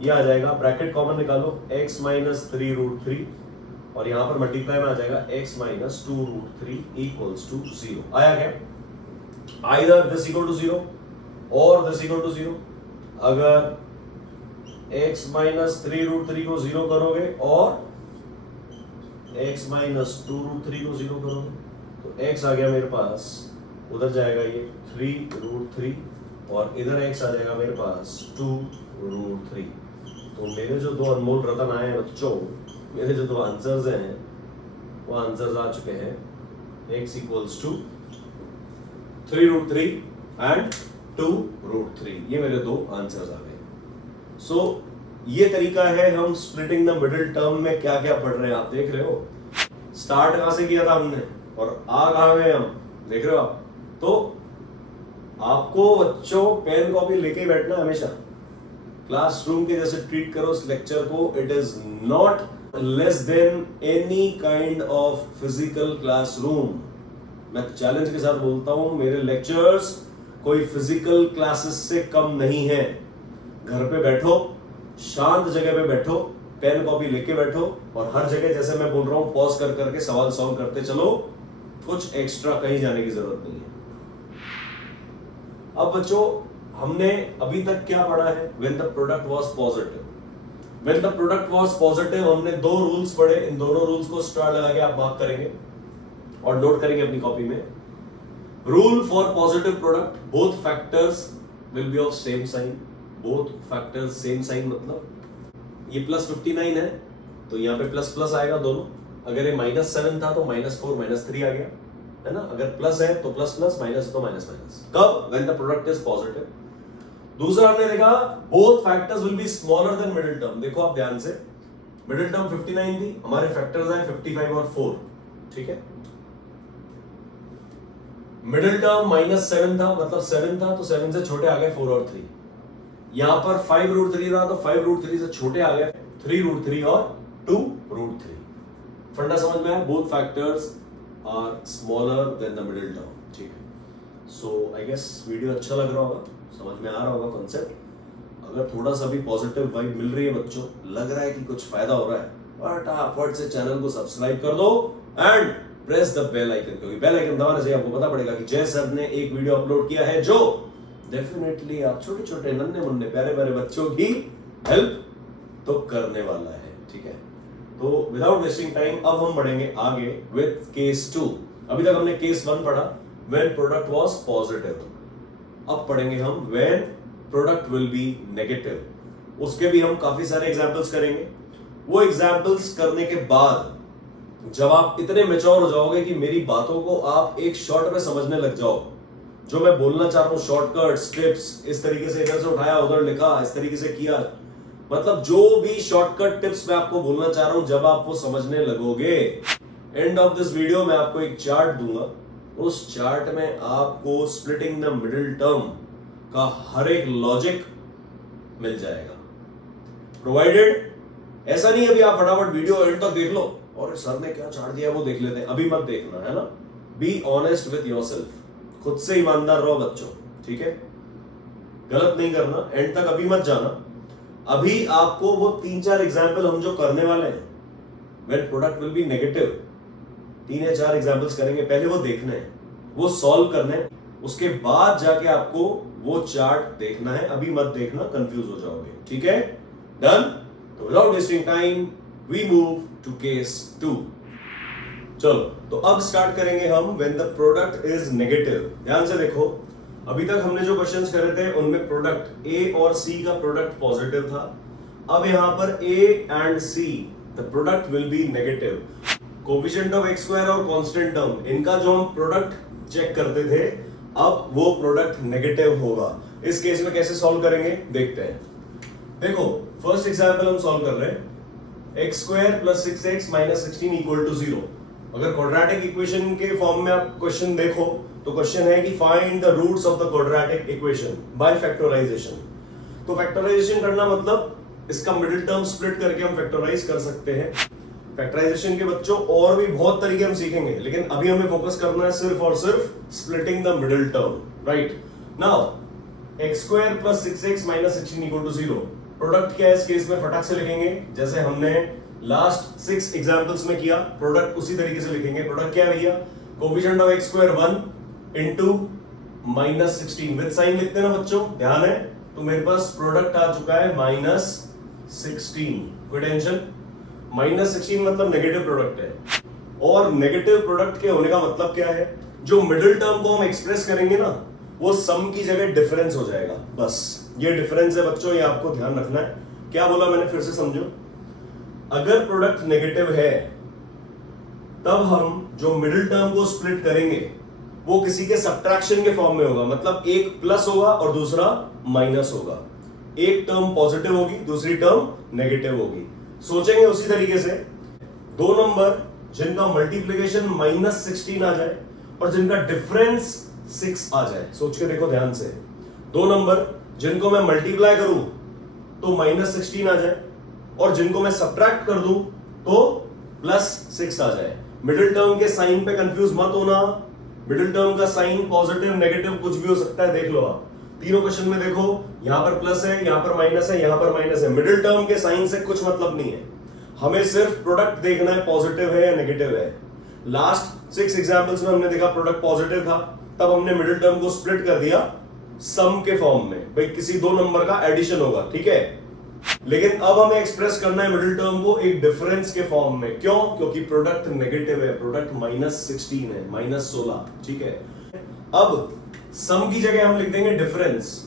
ये आ जाएगा, ब्रैकेट कॉमन निकालो, x माइनस 3 रूट 3 और यहां पर मल्टीप्लाई में आ जाएगा x minus 2 root 3 equals to 0। आया क्या, आइदर दिस इक्वल टू 0 और दिस इक्वल टू 0। अगर x माइनस 3 रूट 3 को 0 करोगे और x माइनस 2 रूट 3 को 0 करोगे तो x आ गया मेरे पास, उधर जाएगा ये 3 रूट 3 और इधर x आ जाएगा मेरे पास 2 रूट 3। तो मेरे जो दो अनमोल रतन आए हैं बच्चों, मेरे जो दो आंसर्स हैं वो आंसर्स आ चुके हैं, x equals to 3 root 3 and 2 root 3, ये मेरे दो आंसर्स आ गए। सो ये तरीका है हम स्प्लिटिंग द मिडिल टर्म में क्या क्या पढ़ रहे हैं, आप देख रहे हो स्टार्ट कहां से किया था हमने और आ कहां गए हम, देख रहे हो आप। तो आपको बच्चों पेन कॉपी लेके बैठना हमेशा, क्लासरूम के जैसे ट्रीट करो इस लेक्चर को। It is not less than any kind of physical classroom. मैं चैलेंज के साथ बोलता हूं, मेरे लेक्चर्स कोई फिजिकल क्लासेस से कम नहीं है। घर पे बैठो, शांत जगह पे बैठो, पेन कॉपी लेके बैठो और हर जगह जैसे मैं बोल रहा हूं पॉज कर करके सवाल सॉल्व करते चलो, कुछ एक्स्ट्रा कहीं जाने की जरूरत नहीं है। अब बच्चों हमने अभी तक क्या पढ़ा है, when the product was positive. When the product was positive हमने दो रूल्स पढ़े, इन दोनों रूल्स को स्टार लगा के आप मार्क करेंगे। और नोट करेंगे अपनी कॉपी में, rule for positive product, both factors will be of same sign. Both factors same sign मतलब ये प्लस 59 है तो यहाँ पे प्लस प्लस आएगा दोनों। अगर ये -7 था तो -4 -3 आ गया, है ना। अगर प्लस है तो प्लस प्लस, माइनस है तो माइनस माइनस। कब? When the product is positive. दूसरा हमने देखा both factors will be smaller then middle term. देखो आप ध्यान से, मिडिल टर्म 59 थी, हमारे फैक्टर्स हैं 55 और 4, ठीक है। मिडिल टर्म -7 था, मतलब 7 था तो 7 से छोटे आ गए 4 और 3। यहां पर 5√3 था तो 5√3 से छोटे आ गए 3√3 और 2√3। फंडा समझ में आया? Both factors are smaller than the middle term, ठीक है। सो आई गेस वीडियो अच्छा लग रहा होगा, समझ में आ रहा होगा कॉन्सेप्ट। अगर थोड़ा सा भी पॉजिटिव वाइब मिल रही है बच्चों, लग रहा है कि कुछ फायदा हो रहा है, फटाफट से चैनल को सब्सक्राइब कर दो and press the bell icon, क्योंकि बेल आइकन दबाने से आपको पता पड़ेगा कि जय सर ने एक वीडियो अपलोड किया है जो डेफिनेटली आप छोटे छोटे नन्हे मुन्ने प्यारे प्यारे बच्चों की हेल्प तो करने वाला है, ठीक है। तो विदाउट वेस्टिंग टाइम अब हम बढ़ेंगे आगे विद केस 2। अभी तक हमने केस 1 पढ़ा, व्हेन प्रोडक्ट वाज पॉजिटिव। अब पढ़ेंगे हम when product will B negative. उसके भी हम काफी सारे एग्जांपल्स करेंगे। वो एग्जांपल्स करने के बाद जब आप इतने मैच्योर हो जाओगे कि मेरी बातों को आप एक शॉट में समझने लग जाओ, जो मैं बोलना चाह रहा हूं शॉर्टकट्स, टिप्स, इस तरीके से इधर से उठाया उधर लिखा, इस तरीके से किया, मतलब जो भी शॉर्टकट टिप्स मैं आपको बोलना चाह रहा हूं, जब आप वो समझने लगोगे, एंड ऑफ दिस वीडियो मैं आपको एक चार्ट दूंगा। उस चार्ट में आपको स्प्लिटिंग द मिडिल टर्म का हर एक लॉजिक मिल जाएगा, प्रोवाइडेड ऐसा नहीं अभी आप फटाफट वीडियो एंड तक देख लो और सर ने क्या चार्ट दिया वो देख लेते हैं, अभी मत देखना, है ना। बी ऑनेस्ट विथ योरसेल्फ, खुद से ईमानदार रहो बच्चों, ठीक है। गलत नहीं करना, एंड तक अभी मत जाना। अभी आपको वो 3-4 एग्जाम्पल हम जो करने वाले हैं when product will B negative, 3 या 4 एग्जाम्पल्स करेंगे, पहले वो देखने हैं, वो सॉल्व करने हैं, उसके बाद जाके आपको वो चार्ट देखना है। अभी मत देखना, कंफ्यूज हो जाओगे, ठीक है। डन। तो without wasting time we move to case 2। चलो तो अब स्टार्ट करेंगे हम when the product is negative. ध्यान से देखो, अभी तक हमने जो क्वेश्चंस करे थे उनमें प्रोडक्ट ए और सी का प्रोडक्ट पॉजिटिव था। अब यहां पर A and see the product will B negative. Coefficient of x square और कांस्टेंट टर्म, इनका जो हम प्रोडक्ट चेक करते थे, अब वो प्रोडक्ट नेगेटिव होगा। इस केस में कैसे सॉल्व करेंगे देखते हैं। देखो फर्स्ट एग्जांपल हम सॉल्व कर रहे हैं, x square plus 6x minus 16 equal to 0। अगर क्वाड्रेटिक इक्वेशन के फॉर्म में आप क्वेश्चन देखो तो क्वेश्चन है कि find the roots of the quadratic equation by factorisation. तो फैक्टराइजेशन करना मतलब इसका मिडिल टर्म स्प्लिट करके हम फैक्टराइज कर सकते हैं। फैक्टराइजेशन के बच्चों और भी बहुत तरीके हम सीखेंगे, लेकिन अभी हमें फोकस करना है सिर्फ और सिर्फ splitting the middle term, right. Now x square plus 6x minus 16 equal to 0। Product क्या है इस केस में, फटाक से लिखेंगे जैसे हमने लास्ट 6 एग्जांपल्स में किया, प्रोडक्ट उसी तरीके से लिखेंगे। प्रोडक्ट क्या है भैया, coefficient of x square 1 into minus 16 with sign लिखते हैं ना बच्चों, ध्यान है। तो मेरे पास प्रोडक्ट आ चुका है माइनस 16, कोई टेंशन। माइनस 16 मतलब नेगेटिव प्रोडक्ट है, और नेगेटिव प्रोडक्ट के होने का मतलब क्या है, जो मिडिल टर्म को हम एक्सप्रेस करेंगे ना, वो सम की जगह डिफरेंस हो जाएगा। बस ये डिफरेंस है बच्चों, ये आपको ध्यान रखना है। क्या बोला मैंने, फिर से समझो। अगर प्रोडक्ट नेगेटिव है तब हम जो मिडिल टर्म को स्प्लिट करेंगे वो किसी के सब्ट्रैक्शन के फॉर्म में होगा, मतलब एक प्लस होगा और दूसरा माइनस होगा। एक टर्म पॉजिटिव होगी, दूसरी टर्म नेगेटिव होगी। सोचेंगे उसी तरीके से, दो नंबर जिनका मल्टीप्लिकेशन माइनस 16 आ जाए और जिनका डिफरेंस 6 आ जाए, सोच के देखो ध्यान से। दो नंबर जिनको मैं मल्टीप्लाई करूं तो माइनस 16 आ जाए, और जिनको मैं सब्ट्रैक्ट कर दूं तो प्लस 6 आ जाए। मिडिल टर्म के साइन पे कंफ्यूज मत होना, मिडिल टर्म का साइन पॉजिटिव नेगेटिव कुछ भी हो सकता है, देख लो आप। तीनों क्वेश्चन में देखो, यहां पर प्लस है, यहां पर माइनस है, यहां पर माइनस है। मिडिल टर्म के साइन से कुछ मतलब नहीं है, हमें सिर्फ प्रोडक्ट देखना है पॉजिटिव है या नेगेटिव है। लास्ट 6 एग्जांपल्स में हमने देखा प्रोडक्ट पॉजिटिव था, तब हमने मिडिल टर्म को स्प्लिट कर दिया सम के फॉर्म में, भाई किसी दो नंबर का एडिशन होगा, ठीक है। लेकिन अब हमें एक्सप्रेस करना है मिडिल टर्म को एक डिफरेंस के फॉर्म में। क्यों? क्योंकि प्रोडक्ट नेगेटिव है, प्रोडक्ट -16 है, -16, ठीक है। अब सम की जगह हम लिख देंगे डिफरेंस।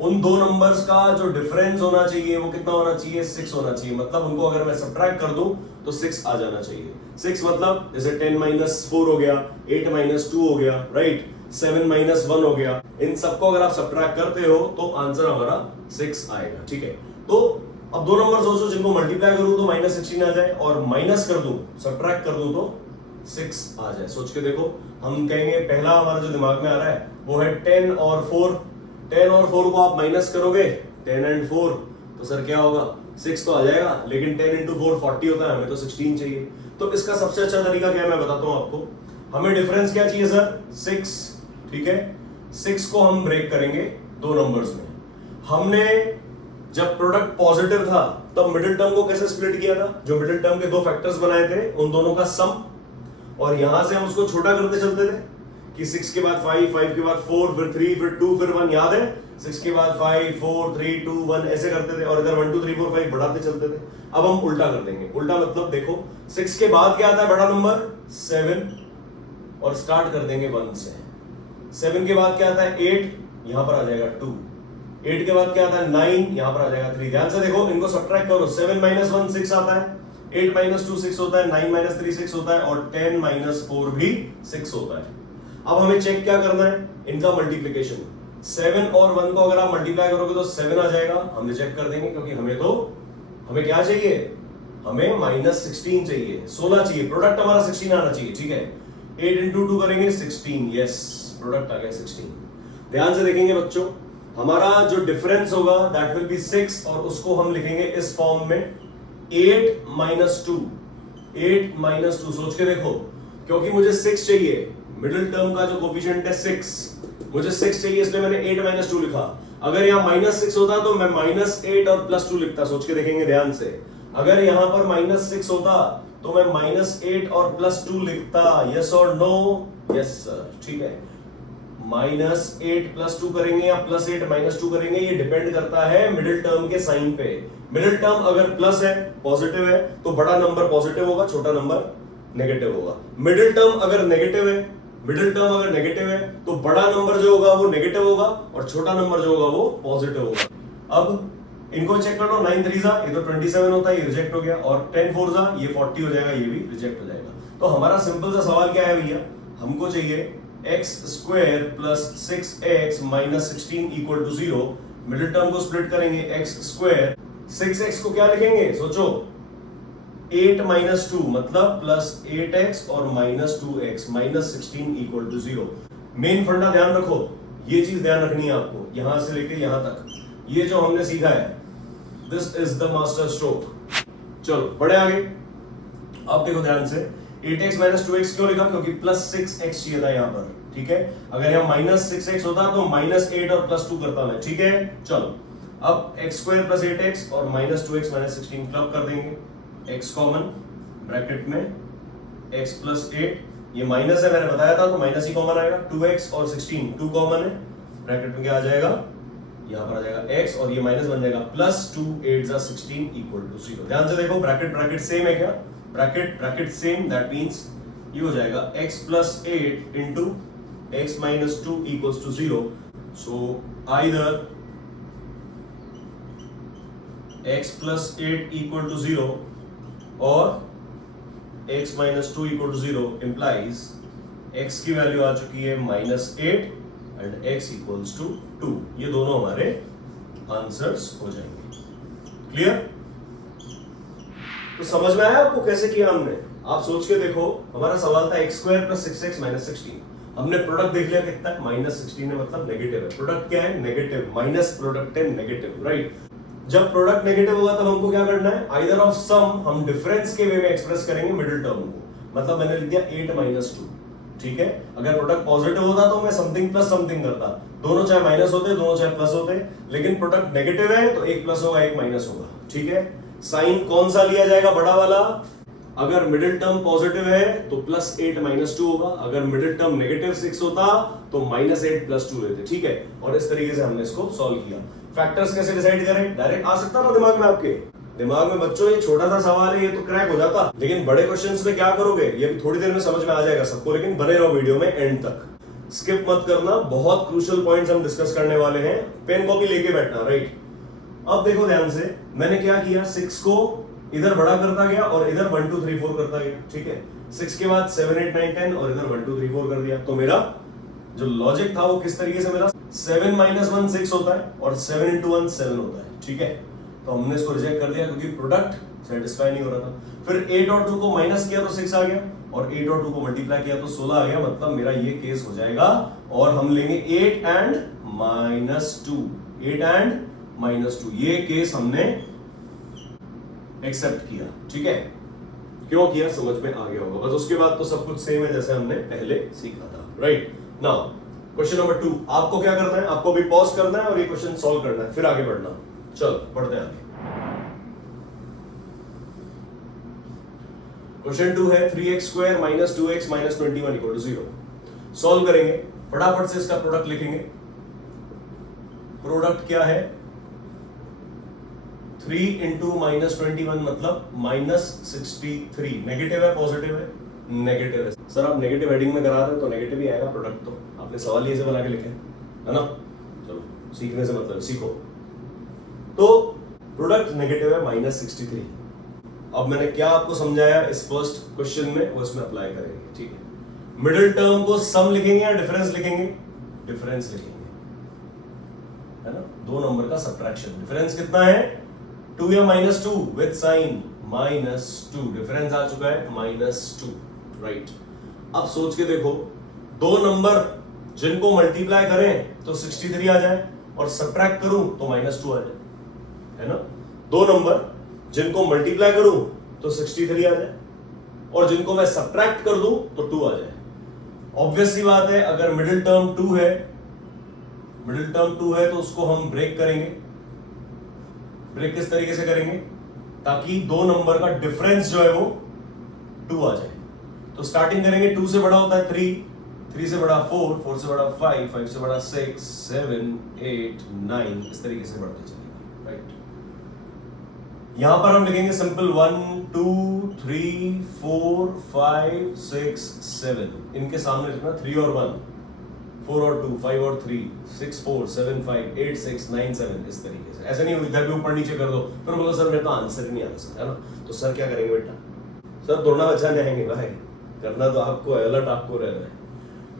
उन दो नंबर्स का जो डिफरेंस होना चाहिए वो कितना होना चाहिए? 6 होना चाहिए। मतलब उनको अगर मैं सब्ट्रैक्ट कर दूं तो 6 आ जाना चाहिए। 6 मतलब जैसे 10 - 4 हो गया, 8 - 2 हो गया, राइट, 7 - 1 हो गया। इन सबको अगर आप सब्ट्रैक्ट करते हो तो आंसर हमारा 6 आएगा, ठीक है। तो अब दो नंबर सोचो जिनको मल्टीप्लाई करूं तो -16 आ जाए, और माइनस कर दूं, सब्ट्रैक्ट कर दूं तो 6 आ जाए। सोच के देखो, हम कहेंगे पहला हमारा जो दिमाग में आ रहा है वो है 10 और 4। 10 और 4 को आप माइनस करोगे, 10 and 4, तो सर क्या होगा? 6 तो आ जाएगा, लेकिन 10 into 4 40 होता है, हमें तो 16 चाहिए। तो इसका सबसे अच्छा तरीका क्या है मैं बताता हूं आपको। हमें डिफरेंस क्या चाहिए सर? 6, ठीक है। 6 को हम ब्रेक करेंगे दो नंबर्स में। हमने जब प्रोडक्ट पॉजिटिव था तब मिडिल टर्म को कैसे स्प्लिट किया था? जो मिडिल टर्म के दो फैक्टर्स बनाए थे उन दोनों का सम, और यहां से हम उसको छोटा करते चलते थे कि 6 के बाद 5, 5 के बाद 4, फिर 3, फिर 2, फिर 1, याद है? 6 के बाद 5, 4, 3, 2, 1 ऐसे करते थे, और इधर 1, 2, 3, 4, 5 बढ़ाते चलते थे। अब हम उल्टा कर देंगे। उल्टा मतलब देखो, 6 के बाद क्या आता है बड़ा नंबर? 7, और स्टार्ट कर देंगे 1 से। 7 के बाद क्या आता है? 8, यहां पर आ जाएगा 2। 8 के बाद क्या आता है? 9, यहां पर आ जाएगा 3। ध्यान से देखो, इनको सब्ट्रैक्ट करो। 7 - 1 6 आता है, 8 - 2 6 होता है, 9 - 3 6 होता है, और 10 - 4 भी 6 होता है। अब हमें चेक क्या करना है? इनका मल्टीप्लिकेशन। 7 और 1 को अगर आप मल्टीप्लाई करोगे तो 7 आ जाएगा। हमने चेक कर देंगे, क्योंकि हमें क्या चाहिए? हमें -16 चाहिए, 16 चाहिए। प्रोडक्ट हमारा 16 आना चाहिए, ठीक है। 8 into 2 करेंगे 16, यस, प्रोडक्ट आ गया 16। ध्यान से देखेंगे बच्चों, हमारा जो डिफरेंस होगा दैट विल बी 6, और उसको हम लिखेंगे इस फॉर्म में 8 - 2। 8 - 2 सोच के देखो, क्योंकि मुझे 6 चाहिए। मिडिल टर्म का जो कोफिशिएंट है 6, मुझे 6 चाहिए, इसलिए मैंने 8 - 2 लिखा। अगर यहाँ -6 होता तो मैं -8 और +2 लिखता। सोच के देखेंगे ध्यान से, अगर यहाँ पर -6 होता तो मैं -8 और +2 लिखता। यस और नो? यस सर, ठीक है। -8 +2 करेंगे या +8 -2 करेंगे, ये डिपेंड करता है मिडिल टर्म के साइन पे। मिडिल टर्म अगर प्लस है, पॉजिटिव है, तो बड़ा नंबर पॉजिटिव होगा, छोटा नंबर नेगेटिव होगा। मिडिल टर्म अगर नेगेटिव है, तो बड़ा नंबर जो होगा वो नेगेटिव होगा, और छोटा नंबर जो होगा वो पॉजिटिव होगा। अब इनको चेक कर लो। 9 3 ये तो 27 होता है, ये रिजेक्ट हो गया, और 10 4 ये 40 हो जाएगा, ये भी रिजेक्ट हो जाएगा। तो हमारा सिंपल सा सवाल क्या है भैया? हमको चाहिए x² + 6x - 16 = 0। मिडिल टर्म को स्प्लिट करेंगे, x², 6x को क्या लिखेंगे? सोचो, 8 - 2 मतलब +8x और -2x, -16 = 0। मेन फंडा ध्यान रखो, ये चीज ध्यान रखनी है आपको, यहां से लेके यहां तक। ये जो हमने सीखा है, this is the master stroke. चलो बढ़े आगे। अब देखो ध्यान से, 8x - 2x क्यों लिखा? क्योंकि +6x चाहिए था यहाँ पर, ठीक है। अगर यहाँ -6x होता तो -8 और +2 करता मैं, ठीक है। चलो, अब x² + 8x और -2x - 16 क्लब कर देंगे। x कॉमन, ब्रैकेट में x + 8, ये माइनस है, मैंने बताया था, तो माइनस ही कॉमन आएगा। 2x और 16 2 कॉमन है, ब्रैकेट में क्या आ जाएगा? यहाँ पर आ जाएगा x, और ये माइनस बन जाएगा +2 8 = 16 = 0। ध्यान से देखो, ब्रैकेट सेम है क्या? ब्रैकेट सेम, दैट मींस ये हो जाएगा x + 8 into x - 2 = 0। सो आइदर x + 8 = 0 और x - 2 = 0 implies x की वैल्यू आ चुकी है -8 एंड x = 2। ये दोनों हमारे आंसर्स हो जाएंगे। क्लियर? तो समझ में आया आपको कैसे किया हमने? आप सोच के देखो, हमारा सवाल था x² + 6x - 16। हमने प्रोडक्ट देख लिया कितना है? -16 है, मतलब नेगेटिव है। प्रोडक्ट क्या है? नेगेटिव, माइनस प्रोडक्ट है नेगेटिव, राइट। जब प्रोडक्ट नेगेटिव होगा तब हमको क्या करना है? आइदर ऑफ सम हम डिफरेंस के वे में एक्सप्रेस करेंगे मिडिल टर्म को। मतलब मैंने लिख दिया 8 - 2, ठीक है। अगर प्रोडक्ट पॉजिटिव होता तो मैं समथिंग प्लस समथिंग करता, दोनों चाहे माइनस होते, दोनों चाहे प्लस होते। लेकिन प्रोडक्ट नेगेटिव है तो एक प्लस होगा, एक माइनस होगा, ठीक है। साइन कौन सा लिया जाएगा? बड़ा वाला। अगर मिडिल टर्म पॉजिटिव है तो +8 - 2 होगा। अगर मिडिल टर्म -6 होता तो -8 + 2 लेते, ठीक है। और इस तरीके से हमने इसको सॉल्व किया। फैक्टर्स कैसे डिसाइड करें? डायरेक्ट आ सकता ना दिमाग में आपके। दिमाग में बच्चों ये छोटा सा सवाल है, ये तो क्रैक हो जाता, लेकिन बड़े क्वेश्चंस में क्या करोगे ये भी थोड़ी देर में समझ में आ जाएगा सबको, लेकिन बने रहो वीडियो में एंड तक, स्किप मत करना। बहुत क्रूशियल पॉइंट्स हम डिस्कस करने वाले हैं, पेन कॉपी लेके बैठना, राइट? अब देखो ध्यान से, मैंने क्या किया, 6 को इधर बड़ा करता गया और इधर 1 2 3 4 करता गया, ठीक है। 6 के बाद 7 8 9 10 और इधर 1 2 3 4 कर दिया। तो मेरा जो लॉजिक था वो किस तरीके से, मेरा 7 - 1 6 होता है और 7 × 1 7 होता है, ठीक है। तो हमने इसको रिजेक्ट कर दिया क्योंकि प्रोडक्ट सेटिस्फाई नहीं हो रहा था। फिर 8 और 2 को माइनस किया तो 6 आ गया, और 8 और 2 को मल्टीप्लाई किया तो 16 आ गया, मतलब मेरा ये केस हो जाएगा। और हम लेंगे 8 and -2, 8 and -2, ये केस हमने एक्सेप्ट किया, ठीक है। क्यों किया समझ में आ गया होगा, बस उसके बाद तो सब कुछ सेम है जैसे हमने पहले सीखा था, राइट? नाउ क्वेश्चन नंबर 2, आपको क्या करना है, आपको भी पॉज करना है और ये क्वेश्चन सॉल्व करना है, फिर आगे बढ़ना। चलो पढ़ते हैं आगे। क्वेश्चन 2 है 3x² - 2x - 21 = 0। सॉल्व करेंगे, फटाफट से इसका प्रोडक्ट लिखेंगे। प्रोडक्ट क्या है, 3 × -21 मतलब -63। नेगेटिव है पॉजिटिव है? नेगेटिव है। सर आप नेगेटिव हेडिंग में करा रहे हो तो नेगेटिव ही आएगा प्रोडक्ट, तो आपने सवाल ही ऐसे बना के लिखे है ना। चलो सीखने से मतलब सीखो। तो प्रोडक्ट नेगेटिव है -63। अब मैंने क्या आपको समझाया इस फर्स्ट क्वेश्चन में, वो इसमें अप्लाई करेंगे, ठीक है। मिडिल टर्म को सम लिखेंगे या डिफरेंस लिखेंगे? डिफरेंस लिखेंगे, है ना। 2 नंबर का सब्ट्रैक्शन, डिफरेंस कितना है, 2 या -2 विद साइन -2, डिफरेंस आ चुका है -2, राइट। अब सोच के देखो, 2 नंबर जिनको मल्टीप्लाई करें तो 63 आ जाए और सब्ट्रैक्ट करूं तो -2 आ जाए, है ना। 2 नंबर जिनको मल्टीप्लाई करूं तो 63 आ जाए और जिनको मैं सब्ट्रैक्ट कर दूं तो 2 आ जाए। ऑब्वियस सी बात है, अगर मिडिल टर्म 2 है तो उसको हम ब्रेक करेंगे। ब्रेक किस तरीके से करेंगे, ताकि 2 नंबर का डिफरेंस जो है वो 2 आ जाए। तो स्टार्टिंग करेंगे, 2 से बड़ा होता है 3, 3 से बड़ा 4, 4 से बड़ा 5, 5 से बड़ा 6, 7, 8, 9, इस तरीके से बढ़ते चलेंगे, राइट। यहां पर हम लिखेंगे सिंपल 1 2 3 4 5 6 7, इनके सामने लिखना 3 और 1, 4 और 2, 5 और 3, 6 4 7 5 8 6 9 7, इस तरीके से। ऐसे नहीं इधर भी ऊपर नीचे कर दो, फिर बोलो सर मेरे तो आंसर ही नहीं आता सर, है ना। तो सर क्या करेंगे बेटा, सर दौड़ना बच्चा नहीं आएंगे भाई, करना तो आपको है, अलर्ट आपको रह रहा है।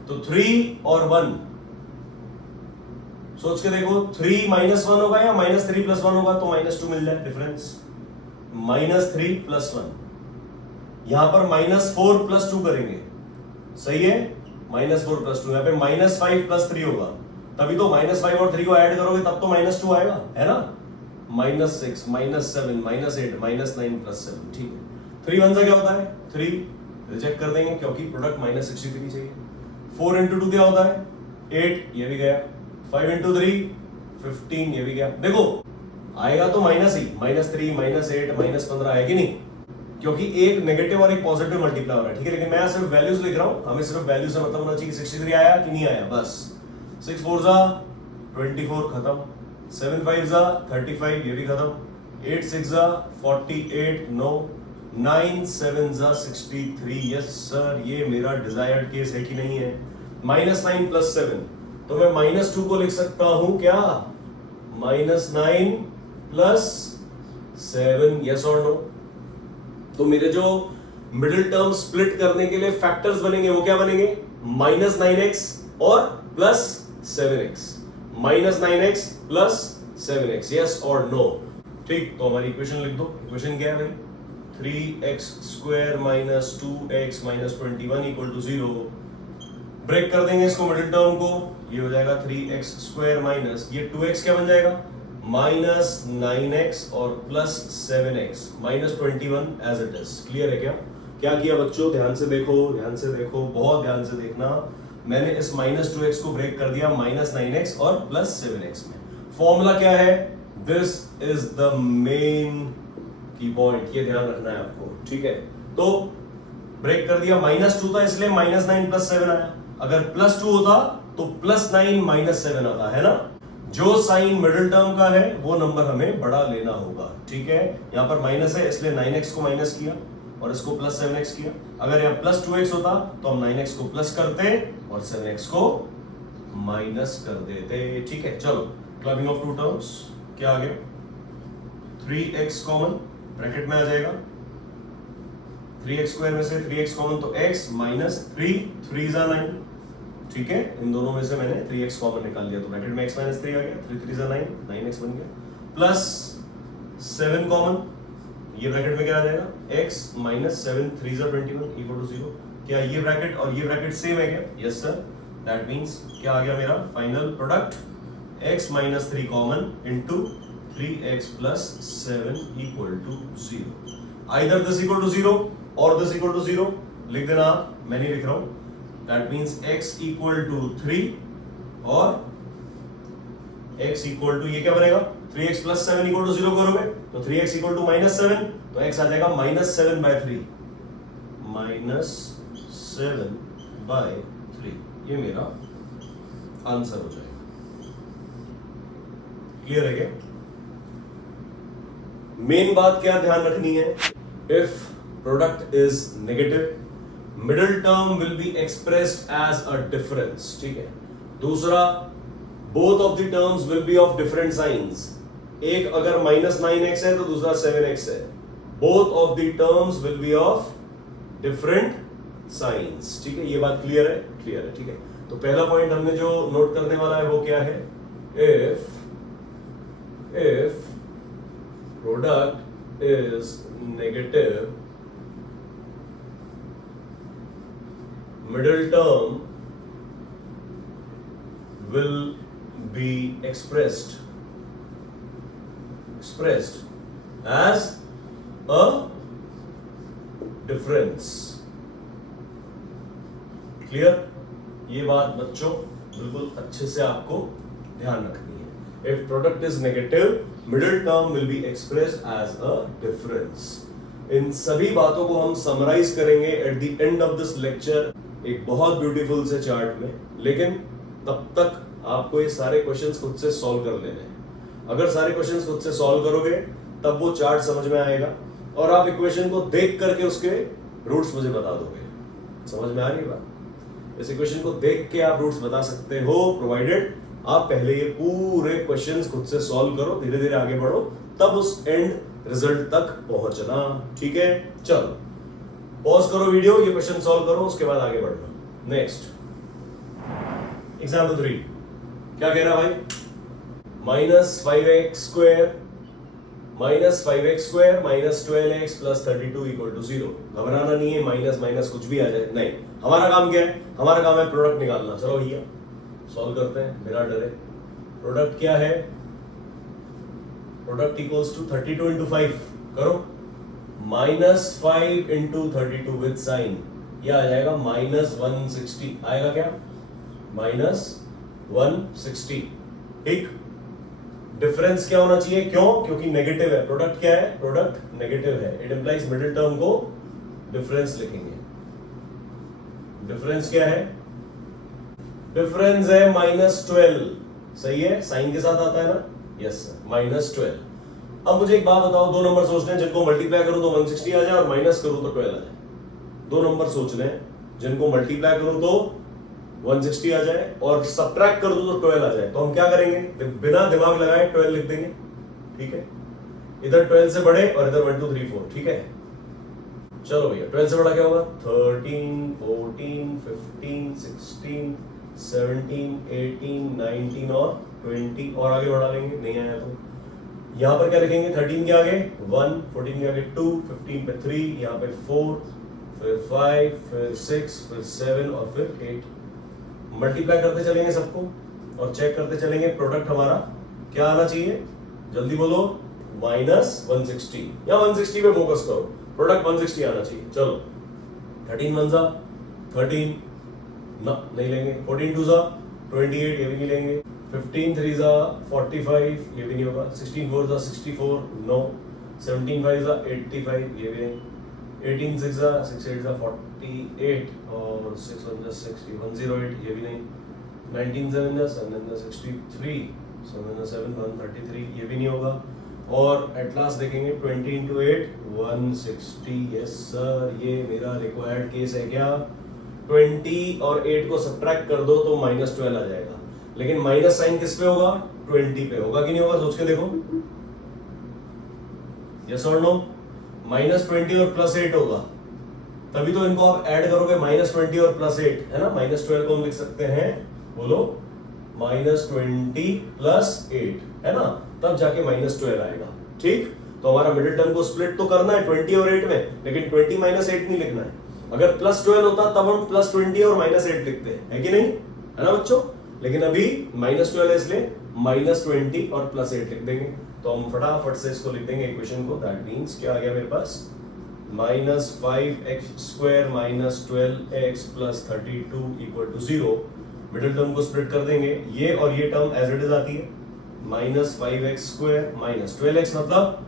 तो 3 और 1 सोच के देखो, 3 - 1 होगा या -3 + 1 होगा तो -2 मिल जाए डिफरेंस, -3 + 1। यहां पर -4 + 2 करेंगे, सही है, -4 + 2। यहां पे -5 + 3 होगा, तभी तो -5 और 3 को ऐड करोगे तब तो -2 आएगा, है ना। -6 -7 -8 -9 + 7, ठीक है। 3 1 से क्या होता है 3, रिजेक्ट कर देंगे क्योंकि प्रोडक्ट -63 चाहिए। 4 × 2 क्या होता है 8, ये भी गया। 5 × 3 15, ये भी गया। देखो आएगा तो माइनस ही, -3 -8 -15 आएगा कि नहीं, क्योंकि एक नेगेटिव और एक पॉजिटिव मल्टीप्लाई हो रहा है, ठीक है। लेकिन मैं सिर्फ वैल्यूज लिख रहा हूं, हमें सिर्फ वैल्यू से मतलब होना चाहिए कि 63 आया कि नहीं आया, बस। 6 4 24 खत्म, 7 5 35, ये भी खत्म, 8 6 48 9, 9 7 63, यस सर ये मेरा डिजायर्ड केस है कि नहीं है। -9 + 7, तो मैं -2 को लिख सकता हूं क्या, -9 + 7, यस और नो। तो मेरे जो मिडिल टर्म स्प्लिट करने के लिए फैक्टर्स बनेंगे वो क्या बनेंगे, -9x और +7x, -9x + 7x, यस और नो। ठीक, तो हमारी इक्वेशन लिख दो। इक्वेशन क्या है भाई, 3x² - 2x - 21 = 0। ब्रेक कर देंगे इसको मिडिल टर्म को, ये हो जाएगा 3x² माइनस ये 2x क्या बन जाएगा -9x और +7x -21 as it is. Clear है क्या, क्या किया बच्चों, ध्यान से देखो, ध्यान से देखो, बहुत ध्यान से देखना। मैंने इस -2x को ब्रेक कर दिया -9x और +7x में। फॉर्मूला क्या है, दिस इज द मेन की पॉइंट, ये ध्यान रखना है आपको, ठीक है। तो ब्रेक कर दिया, -2 था इसलिए -9 + 7 आया, अगर +2 होता तो +9 - 7 आता, है ना। जो साइन मिडिल टर्म का है वो नंबर हमें बड़ा लेना होगा, ठीक है। यहां पर माइनस है इसलिए 9x को माइनस किया और इसको प्लस 7x किया। अगर यहां प्लस 2x होता तो हम 9x को प्लस करते और 7x को माइनस कर देते, ठीक है। चलो क्लबिंग ऑफ टू टर्म्स, क्या आ गया 3x कॉमन, ब्रैकेट में आ जाएगा 3x स्क्वायर में से 3x कॉमन तो x माइनस 3 जा 9, ठीक है। इन दोनों में से मैंने 3x कॉमन निकाल लिया तो ब्रैकेट में x माइनस 3 आ गया, 3 जा 9, 9x बन गया, प्लस 7 कॉमन, ये ब्रैकेट में क्या आ जाएगा x माइनस 7 3 जा 21 इक्वल टू 0। क्या ये ब्रैकेट और ये ब्रैकेट सेम है क्या? Yes sir. दैट मींस क्या आ गया मेरा final product x minus 3 common into 3x plus 7 equal to 0। Either this equal to 0 और दिस इक्वल टू 0 लिख देना आप, मैं नहीं लिख रहा हूं। That means x equal to 3 और x इक्वल टू ये क्या बनेगा 3x प्लस 7 इक्वल टू 0 करोगे तो 3x इक्वल टू माइनस 7 तो x आ जाएगा माइनस 7 बाय 3, माइनस 7 बाय 3, ये मेरा आंसर हो जाएगा। क्लियर है क्या? मेन बात क्या ध्यान रखनी है, if product is negative middle term will be expressed as a difference, ठीक है। दूसरा, both of the terms will be of different signs, एक अगर माइनस 9x है तो दूसरा 7x है, both of the terms will be of different signs, ठीक है। ये बात क्लियर है? क्लियर है, ठीक है। तो पहला पॉइंट हमने जो नोट करने वाला है वो क्या है, if product is negative middle term will be expressed as a difference। Clear? ये बात बच्चों बिल्कुल अच्छे से आपको ध्यान रखनी है। If product is negative, middle term will be expressed as a difference। इन सभी बातों को हम समराइज करेंगे at the end of this lecture एक बहुत ब्यूटीफुल से चार्ट में, लेकिन तब तक आपको ये सारे क्वेश्चंस खुद से सॉल्व कर लेने हैं। अगर सारे क्वेश्चंस खुद से सॉल्व करोगे तब वो चार्ट समझ में आएगा और आप इक्वेशन को देख करके उसके रूट्स मुझे बता दोगे। समझ में आ रही है बात? इस इक्वेशन को देख के आप रूट्स बता सकते हो, प्रोवाइडेड आप पहले ये पूरे क्वेश्चंस खुद से सॉल्व करो, धीरे धीरे आगे बढ़ो, तब उस एंड रिजल्ट तक पहुंचना, ठीक है। चलो पॉज करो वीडियो, ये क्वेश्चन सॉल्व करो, उसके बाद आगे बढ़ना। नेक्स्ट एग्जाम्पल 3 क्या कह रहा है भाई, minus 5x square minus 5x square minus 12x plus 32 equal to 0। घबराना नहीं है, माइनस माइनस कुछ भी आ जाए, नहीं। हमारा काम क्या है, हमारा काम है प्रोडक्ट निकालना। चलो भैया सॉल्व करते हैं बिना डरे। प्रोडक्ट क्या है, प्रोडक्ट इक्वल्स टू 32 इंटू 5 करो, माइनस 5 इंटू 32 विद साइन, यह आ जाएगा माइनस 160 आएगा क्या, माइनस 160, ठीक। डिफरेंस क्या होना चाहिए, क्यों? क्योंकि नेगेटिव है। प्रोडक्ट क्या है, प्रोडक्ट नेगेटिव है, इट इंप्लाइज मिडिल टर्म को डिफरेंस लिखेंगे। डिफरेंस क्या है, डिफरेंस है माइनस 12, सही है, साइन के साथ आता है ना, यस सर, माइनस 12। अब मुझे एक बात बताओ, दो नंबर सोचने हैं जिनको मल्टीप्लाई करूं तो 160 आ जाए और माइनस करूं तो 12 आ जाए। दो नंबर सोचने हैं जिनको मल्टीप्लाई करूं तो 160 आ जाए और सब्ट्रैक्ट कर दूं तो 12 आ जाए। तो हम क्या करेंगे, बिना दिमाग लगाए 12 लिख देंगे, ठीक है। इधर 12 से बड़े और इधर 1 2 3 4, ठीक है। चलो भैया 12 से बड़ा क्या होगा, 13 14 15 16 17 18 19 और 20 और आगे बढ़ा लेंगे, नहीं आया तो यहाँ पर क्या लिखेंगे, 13 के आगे 1, 14 के आगे 2, 15 पे 3, यहाँ पे 4, फिर 5, फिर 6, फिर 7 और फिर 8। मल्टीप्लाई करते चलेंगे सबको और चेक करते चलेंगे प्रोडक्ट हमारा क्या आना चाहिए, जल्दी बोलो, माइनस 160 या 160 पे फोकस करो, प्रोडक्ट 160 आना चाहिए। चलो 13 1 जा 13 ना नहीं लेंगे, 14 2 जा 28 ये भी नहीं लेंगे, 15 3 जा 45 ये भी नहीं होगा, 16 4 जा 64 नो, 17 5 जा 85 ये भी नहीं, 18 6 जा 6 8 जा 48 और 6 1 जा 60 108 ये भी नहीं, 19 7 जा 7 जा 63 7 133, ये भी नहीं होगा। और एट लास्ट देखेंगे 20 इंटू 8 160। यस सर, ये मेरा रिक्वायर्ड केस है क्या? 20 और 8 को सब्ट्रैक्ट कर दो तो -12 आ जाएगा, लेकिन माइनस साइन किस पे होगा? 20 पे होगा कि नहीं होगा? सोच के देखो। यस और नो? -20 और +8 होगा, तभी तो इनको आप ऐड करोगे। -20 और +8 है ना, -12 को हम लिख सकते हैं, बोलो, -20 + 8 है ना, तब जाके -12 आएगा। ठीक, तो हमारा मिडिल टर्म को स्प्लिट तो करना है 20 और 8 में, लेकिन 20 - 8 नहीं लिखना है। अगर +12 होता तब हम +20 और -8 लिखते हैं, है कि नहीं? है ना बच्चों? लेकिन अभी -12 है, इसलिए -20 और +8 लिख देंगे। तो हम फटाफट से इसको लिख देंगे इक्वेशन को। दैट मींस क्या आ गया मेरे पास? -5x² - 12x + 32 = 0। मिडिल टर्म को स्प्लिट कर देंगे, ये और ये टर्म एज इट इज आती है। -5x² - 12x मतलब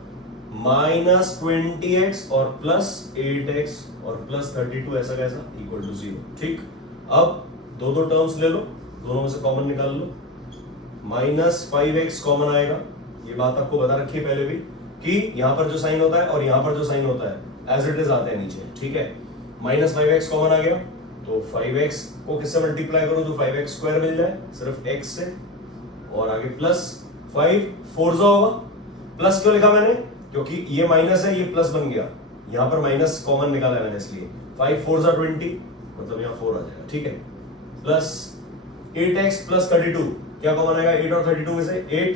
-20x और +8x और +32 ऐसा कैसा = 0। ठीक, अब दो टर्म्स ले लो, दोनों में से कॉमन निकाल लो। -5x कॉमन आएगा, ये बात आपको बता रखी है पहले भी कि यहां पर जो साइन होता है और यहां पर जो साइन होता है एज इट इज आते हैं नीचे। ठीक है, -5x कॉमन आ गया, तो 5x को किससे मल्टीप्लाई करूं तो 5x² मिल जाए, सिर्फ x से, और आगे +5 4 होगा। प्लस क्यों लिखा मैंने? क्योंकि ये माइनस है, ये प्लस बन गया, यहां पर माइनस कॉमन निकाला है मैंने, इसलिए 5 4 20, मतलब यहां 4 आ जाएगा। ठीक है, प्लस 8x + 32, क्या कॉमन आएगा 8 और 32 में से? 8।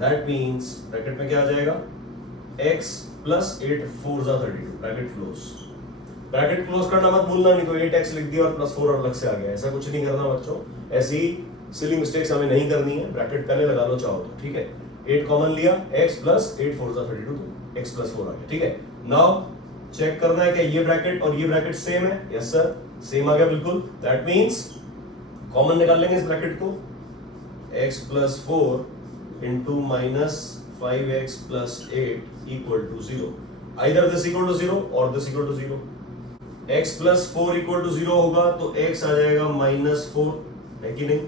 दैट मींस ब्रैकेट में क्या आ जाएगा? x + 8 4 32, bracket close. Bracket close करना मत भूलना, नहीं तो 8x लिख दिया और +4 और अलग से आ गया। ऐसा कुछ नहीं करना बच्चों, ऐसी सिली मिस्टेक्स हमें नहीं करनी है। ब्रैकेट पहले लगा लो चाहो तो। ठीक है, 8 कॉमन लिया, x + 8 4 32, तो x + 4 आ गया। ठीक है, नाउ चेक करना है कि ये ब्रैकेट और ये ब्रैकेट सेम है। यस सर, सेम आ गया बिल्कुल। दैट मींस कॉमन निकाल लेंगे इस ब्रैकेट को, x + 4 into -5x + 8 = 0। Either this = 0 or this = 0। x + 4 = 0 होगा तो x आ जाएगा -4, है कि नहीं?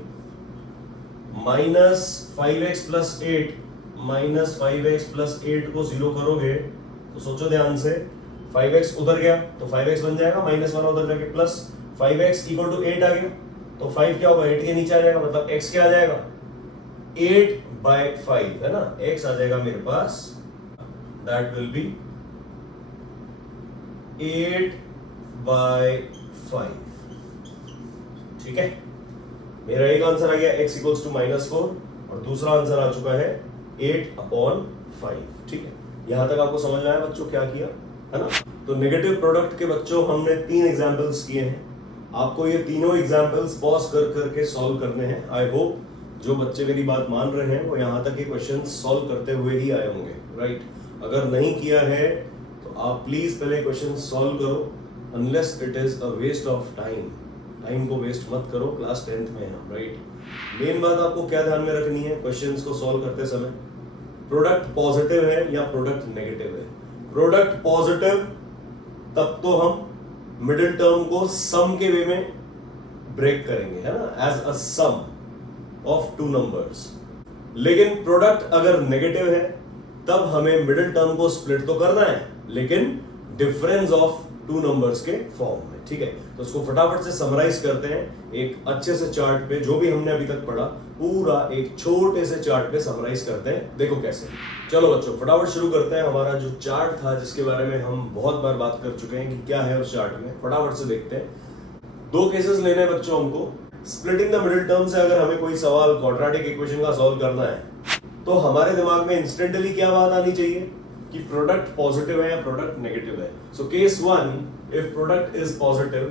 -5x + 8 -5x + 8 को 0 करोगे तो सोचो ध्यान से, 5x उधर गया तो 5x बन जाएगा, -1 उधर जाके प्लस 5x = 8 आ गया, तो 5 क्या होगा? 8 के नीचे आ जाएगा, मतलब x क्या आ जाएगा? 8/5 है ना, x आ जाएगा मेरे पास, दैट विल बी 8/5। ठीक है, मेरा एक आंसर आ गया x = -4 और दूसरा आंसर आ चुका है 8/5। ठीक है, यहां तक आपको समझ में आया बच्चों क्या किया, है ना? तो नेगेटिव प्रोडक्ट के बच्चों हमने 3 एग्जांपल्स किए हैं। आपको ये तीनों एग्जांपल्स पॉज कर करके सॉल्व करने हैं। आई होप जो बच्चे मेरी बात मान रहे हैं वो यहाँ तक ये क्वेश्चन सॉल्व करते हुए ही आए होंगे, राइट? अगर नहीं किया है तो आप प्लीज पहले क्वेश्चन सॉल्व करो, unless it is a waste of time. Time को वेस्ट मत करो, क्लास 10th में है, राइट? मेन बात आपको क्या ध्यान में रखनी है क्वेश्चंस को सॉल्व करते समय, प्रोडक्ट पॉजिटिव है या प्रोडक्ट नेगेटिव है। प्रोडक्ट पॉजिटिव तब तो हम मिडिल टर्म को सम के वे में ब्रेक करेंगे, है ना, as a sum of 2 numbers. लेकिन प्रोडक्ट अगर नेगेटिव है तब हमें मिडिल टर्म को स्प्लिट तो करना है, लेकिन डिफरेंस ऑफ 2 नंबर्स के फॉर्म में। ठीक है, तो उसको फटाफट से समराइज करते हैं एक अच्छे से चार्ट पे। जो भी हमने अभी तक पढ़ा पूरा एक छोटे से चार्ट पे समराइज करते हैं, देखो कैसे। चलो बच्चों फटाफट शुरू करते हैं। हमारा जो चार्ट था जिसके बारे में हम बहुत बार बात कर चुके हैं कि क्या है उस चार्ट में, फटाफट से देखते हैं। 2 केसेस लेने हैं बच्चों हमको। स्प्लिटिंग द मिडिल टर्म से अगर हमें कोई सवाल क्वाड्रेटिक इक्वेशन का सॉल्व करना है तो हमारे दिमाग में इंस्टेंटली क्या बात आनी चाहिए कि प्रोडक्ट पॉजिटिव है या प्रोडक्ट नेगेटिव है। So case 1 if product is positive,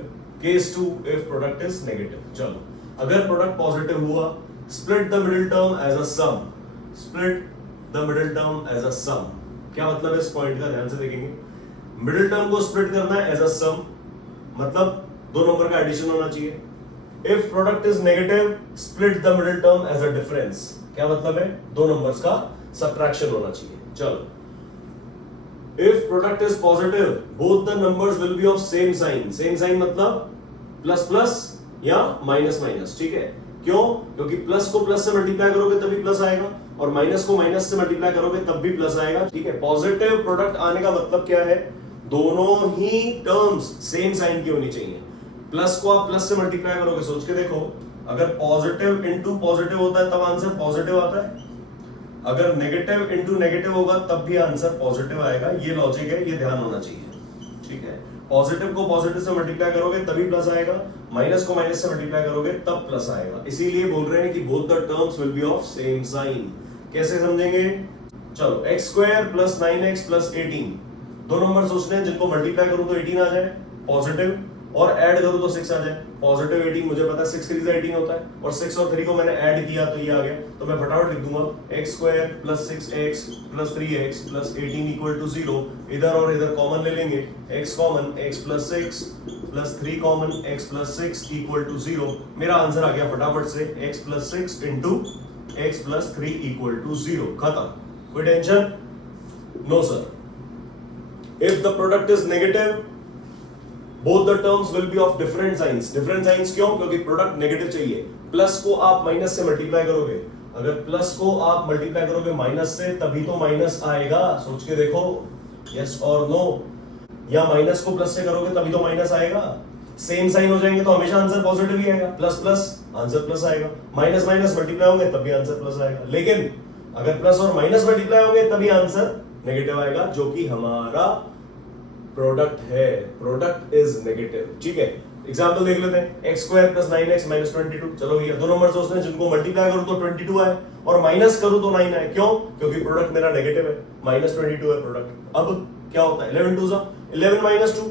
case 2 if product is negative. चलो, अगर प्रोडक्ट पॉजिटिव हुआ, split the middle term as a sum. Split the middle term as a sum, क्या मतलब है इस पॉइंट का, ध्यान से देखेंगे। मिडिल टर्म को स्प्लिट करना है एज अ सम, मतलब 2 नंबर का एडिशन होना चाहिए। If product is negative, split the middle term as a difference, क्या मतलब है 2 नंबर्स का सब्ट्रैक्शन होना चाहिए। चलो, if product is positive, both the numbers will be of same sign. Same sign मतलब प्लस प्लस या माइनस माइनस, ठीक है। क्यों? क्योंकि प्लस को प्लस से मल्टीप्लाई करोगे तभी प्लस आएगा और माइनस को माइनस से मल्टीप्लाई करोगे तब भी प्लस आएगा। ठीक है, पॉजिटिव प्रोडक्ट आने का मतलब क्या है? दोनों ही टर्म्स सेम साइन की होनी चाहिए। प्लस को आप प्लस से मल्टीप्लाई करोगे, सोच के देखो, अगर पॉजिटिव इंटू पॉजिटिव होता है तब आंसर पॉजिटिव आता है, अगर नेगेटिव इंटू नेगेटिव होगा तब भी आंसर पॉजिटिव आएगा। ये लॉजिक है, ये ध्यान होना चाहिए। ठीक है, पॉजिटिव को पॉजिटिव से मल्टीप्लाई करोगे तभी प्लस आएगा, माइनस को माइनस से मल्टीप्लाई करोगे तब प्लस आएगा। इसीलिए बोल रहे हैं कि both the terms will be of same sign. कैसे समझेंगे? चलो, x square plus 9x plus 18, दो नंबर सोचने हैं जिनको मल्टीप्लाई करूं तो 18 आ जाए पॉजिटिव, और ऐड करूं तो 6 आ जाए पॉजिटिव। 18 मुझे पता है 6 3 से 18 होता है, और 6 और 3 को मैंने ऐड किया तो ये आ गया। तो मैं फटाफट लिख दूंगा x square plus 6x plus 3x plus 18 equal to 0। इधर और इधर कॉमन ले लेंगे, x common, x plus 6 plus 3 common, x plus 6 equal to 0। मेरा आंसर आ गया फटाफट से x plus 6 into x plus 3 equal to 0। खत्म, कोई tension? No sir. If the product is negative, both the terms will be of different signs. Different signs क्यों? क्योंकि product negative चाहिए। प्लस को आप माइनस से मल्टीप्लाई करोगे, अगर प्लस को आप मल्टीप्लाई करोगे माइनस से तभी तो माइनस आएगा। सोच के देखो, यस और नो। या माइनस को प्लस से करोगे तभी तो माइनस आएगा। सेम साइन हो जाएंगे तो हमेशा आंसर पॉजिटिव ही आएगा। प्लस प्लस आंसर प्लस आएगा, माइनस माइनस मल्टीप्लाई होंगे तब भी आंसर प्लस आएगा। लेकिन अगर प्लस और माइनस मल्टीप्लाई होंगे तभी आंसर नेगेटिव आएगा, जो कि हमारा प्रोडक्ट है। Product is negative. ठीक है, एग्जांपल देख लेते हैं। x square plus 9x minus 22। चलो भैया, दो नंबर सोचते हैं जिनको मल्टीप्लाई करूं तो 22 आए और माइनस करूं तो 9 आए। क्यों? क्योंकि प्रोडक्ट मेरा नेगेटिव है, माइनस 22 है प्रोडक्ट। अब क्या होता है? 11 2 11 माइनस 2,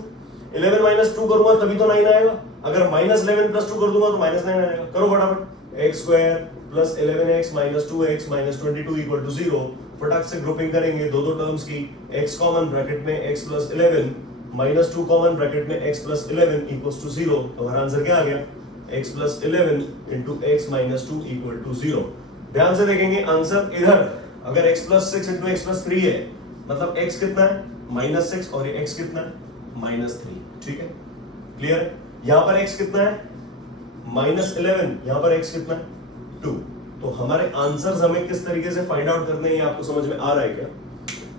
11 माइनस 2 करूंगा तभी तो 9 आएगा। अगर माइनस 11 प्लस 2 कर दूंगा तो माइनस 9 आएगा। करो फटाफट, x square plus 11x minus 2x minus 22 equal to 0। फटाक से ग्रुपिंग करेंगे दो टर्म्स की। x कॉमन ब्रैकेट में x plus 11 minus 2 common bracket में x प्लस 11 इक्वल्स टू 0। तो हमारा आंसर क्या आ गया? x plus 11 into x minus 2 equal to 0। ध्यान से देखेंगे आंसर इधर, अगर x plus 6 into x plus 3 है, मतलब x कितना है? माइनस 6, और ये x कितना है? माइनस 3। ठीक है, क्लियर? यहां पर x कितना है? माइनस 11, यहां पर x कितना है? 2। तो हमारे आंसर्स हमें किस तरीके से फाइंड आउट करने हैं, ये आपको समझ में आ रहा है क्या?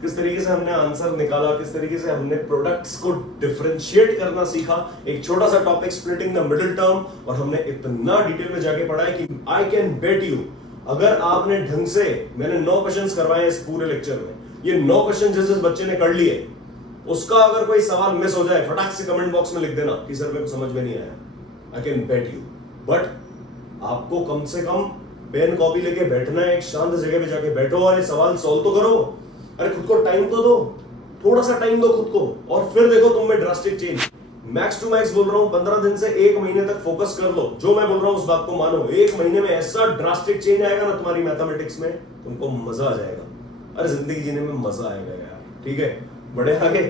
किस तरीके से हमने आंसर निकाला, किस तरीके से हमने प्रोडक्ट्स को डिफरेंशिएट करना सीखा। एक छोटा सा topic, splitting the middle term, और हमने इतना डिटेल में जाके पढ़ा है कि आई कैन बेट यू, अगर आपने ढंग से, मैंने 9 क्वेश्चंस करवाए इस पूरे लेक्चर में, ये 9 क्वेश्चन जिस बच्चे ने कर लिए, उसका अगर कोई सवाल मिस हो जाए, फटाक से कमेंट बॉक्स में लिख देना कि सर मेरे को समझ में नहीं आया। I can bet you. But आपको कम से कम पेन कॉपी लेके बैठना है, एक शांत जगह पे जाके बैठो और ये सवाल सॉल्व तो करो। अरे खुद को टाइम तो दो, थोड़ा सा टाइम दो खुद को, और फिर देखो तुम में drastic change. Max to max बोल रहा हूं, 15 दिन से 1 महीने तक फोकस कर लो। जो मैं बोल रहा हूं उस बात को मानो। 1 महीने में ऐसा ड्रास्टिक चेंज आएगा ना तुम्हारी मैथमेटिक्स में, तुमको मजा आ जाएगा। अरे जिंदगी जीने में मजा आएगा यार। ठीक है, बढ़े आगे।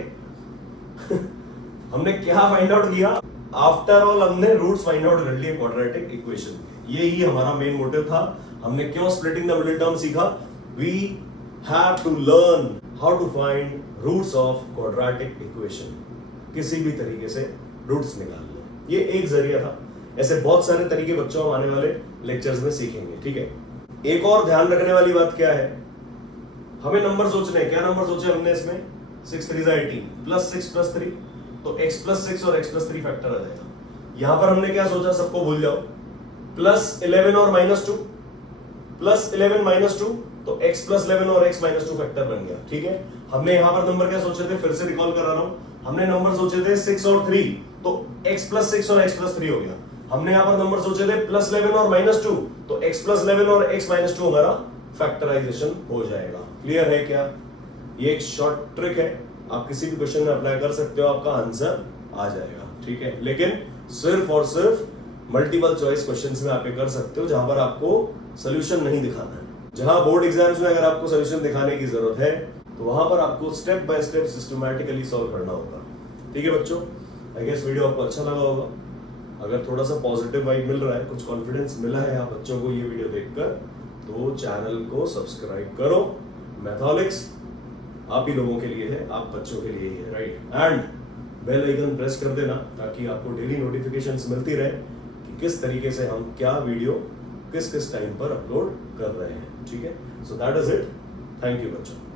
हमने क्या फाइंड आउट किया? आफ्टर ऑल हमने रूट्स फाइंड आउट कर लिए क्वाड्रेटिक इक्वेशन के। ये ही हमारा मेन मोटिव था। हमने क्यों स्प्लिटिंग द मिडिल टर्म सीखा? We have to learn how to find roots of quadratic equation. किसी भी तरीके से रूट्स निकाल लो, ये एक जरिया था। ऐसे बहुत सारे तरीके बच्चों हम आने वाले लेक्चर्स में सीखेंगे। ठीक है, एक और ध्यान रखने वाली बात क्या है, हमें नंबर सोचने हैं। क्या नंबर सोचे हमने इसमें? 6 3 18 प्लस 6 प्लस 3, तो x प्लस 6 और x प्लस 3 फैक्टर आ जाएगा। यहां पर हमने क्या सोचा, सबको भूल जाओ, प्लस 11 और माइनस 2, प्लस 11 माइनस 2, तो x प्लस 11 और x माइनस 2 फैक्टर बन गया। ठीक है, हमने यहां पर नंबर क्या सोचे थे, फिर से रिकॉल करा रहा हूं। हमने नंबर सोचे थे 6 और 3, तो x प्लस 6 और x प्लस 3 हो गया। हमने यहां पर नंबर सोचे थे प्लस 11 और माइनस 2, तो x प्लस 11 और x माइनस 2 हमारा फैक्टराइजेशन हो जाएगा। क्लियर है क्या? ये एक शॉर्ट ट्रिक है, आप किसी भी क्वेश्चन में अप्लाई कर सकते हो, आपका आंसर आ जाएगा। ठीक है, लेकिन सिर्फ और सिर्फ मल्टीपल चॉइस क्वेश्चंस में आप ये कर सकते हो, जहां पर आपको सॉल्यूशन नहीं दिखाना है। जहां बोर्ड एग्जाम्स में अगर आपको सॉल्यूशन दिखाने की जरूरत है, तो वहां पर आपको step by step systematically solve करना होगा। ठीक है बच्चों, आई गेस वीडियो आपको अच्छा लगा होगा। अगर थोड़ा सा पॉजिटिव वाइब मिल रहा है, कुछ कॉन्फिडेंस मिला है आप बच्चों को ये वीडियो देखकर, तो चैनल को सब्सक्राइब करो। मैथमेटिक्स आप ही लोगों के लिए है, आप बच्चों के लिए ही है, right? And bell icon press कर देना ताकि आपको डेली नोटिफिकेशंस मिलती रहे कि किस तरीके से हम क्या वीडियो किस किस टाइम पर अपलोड कर रहे हैं, ठीक है। So that is it, thank you बच्चों।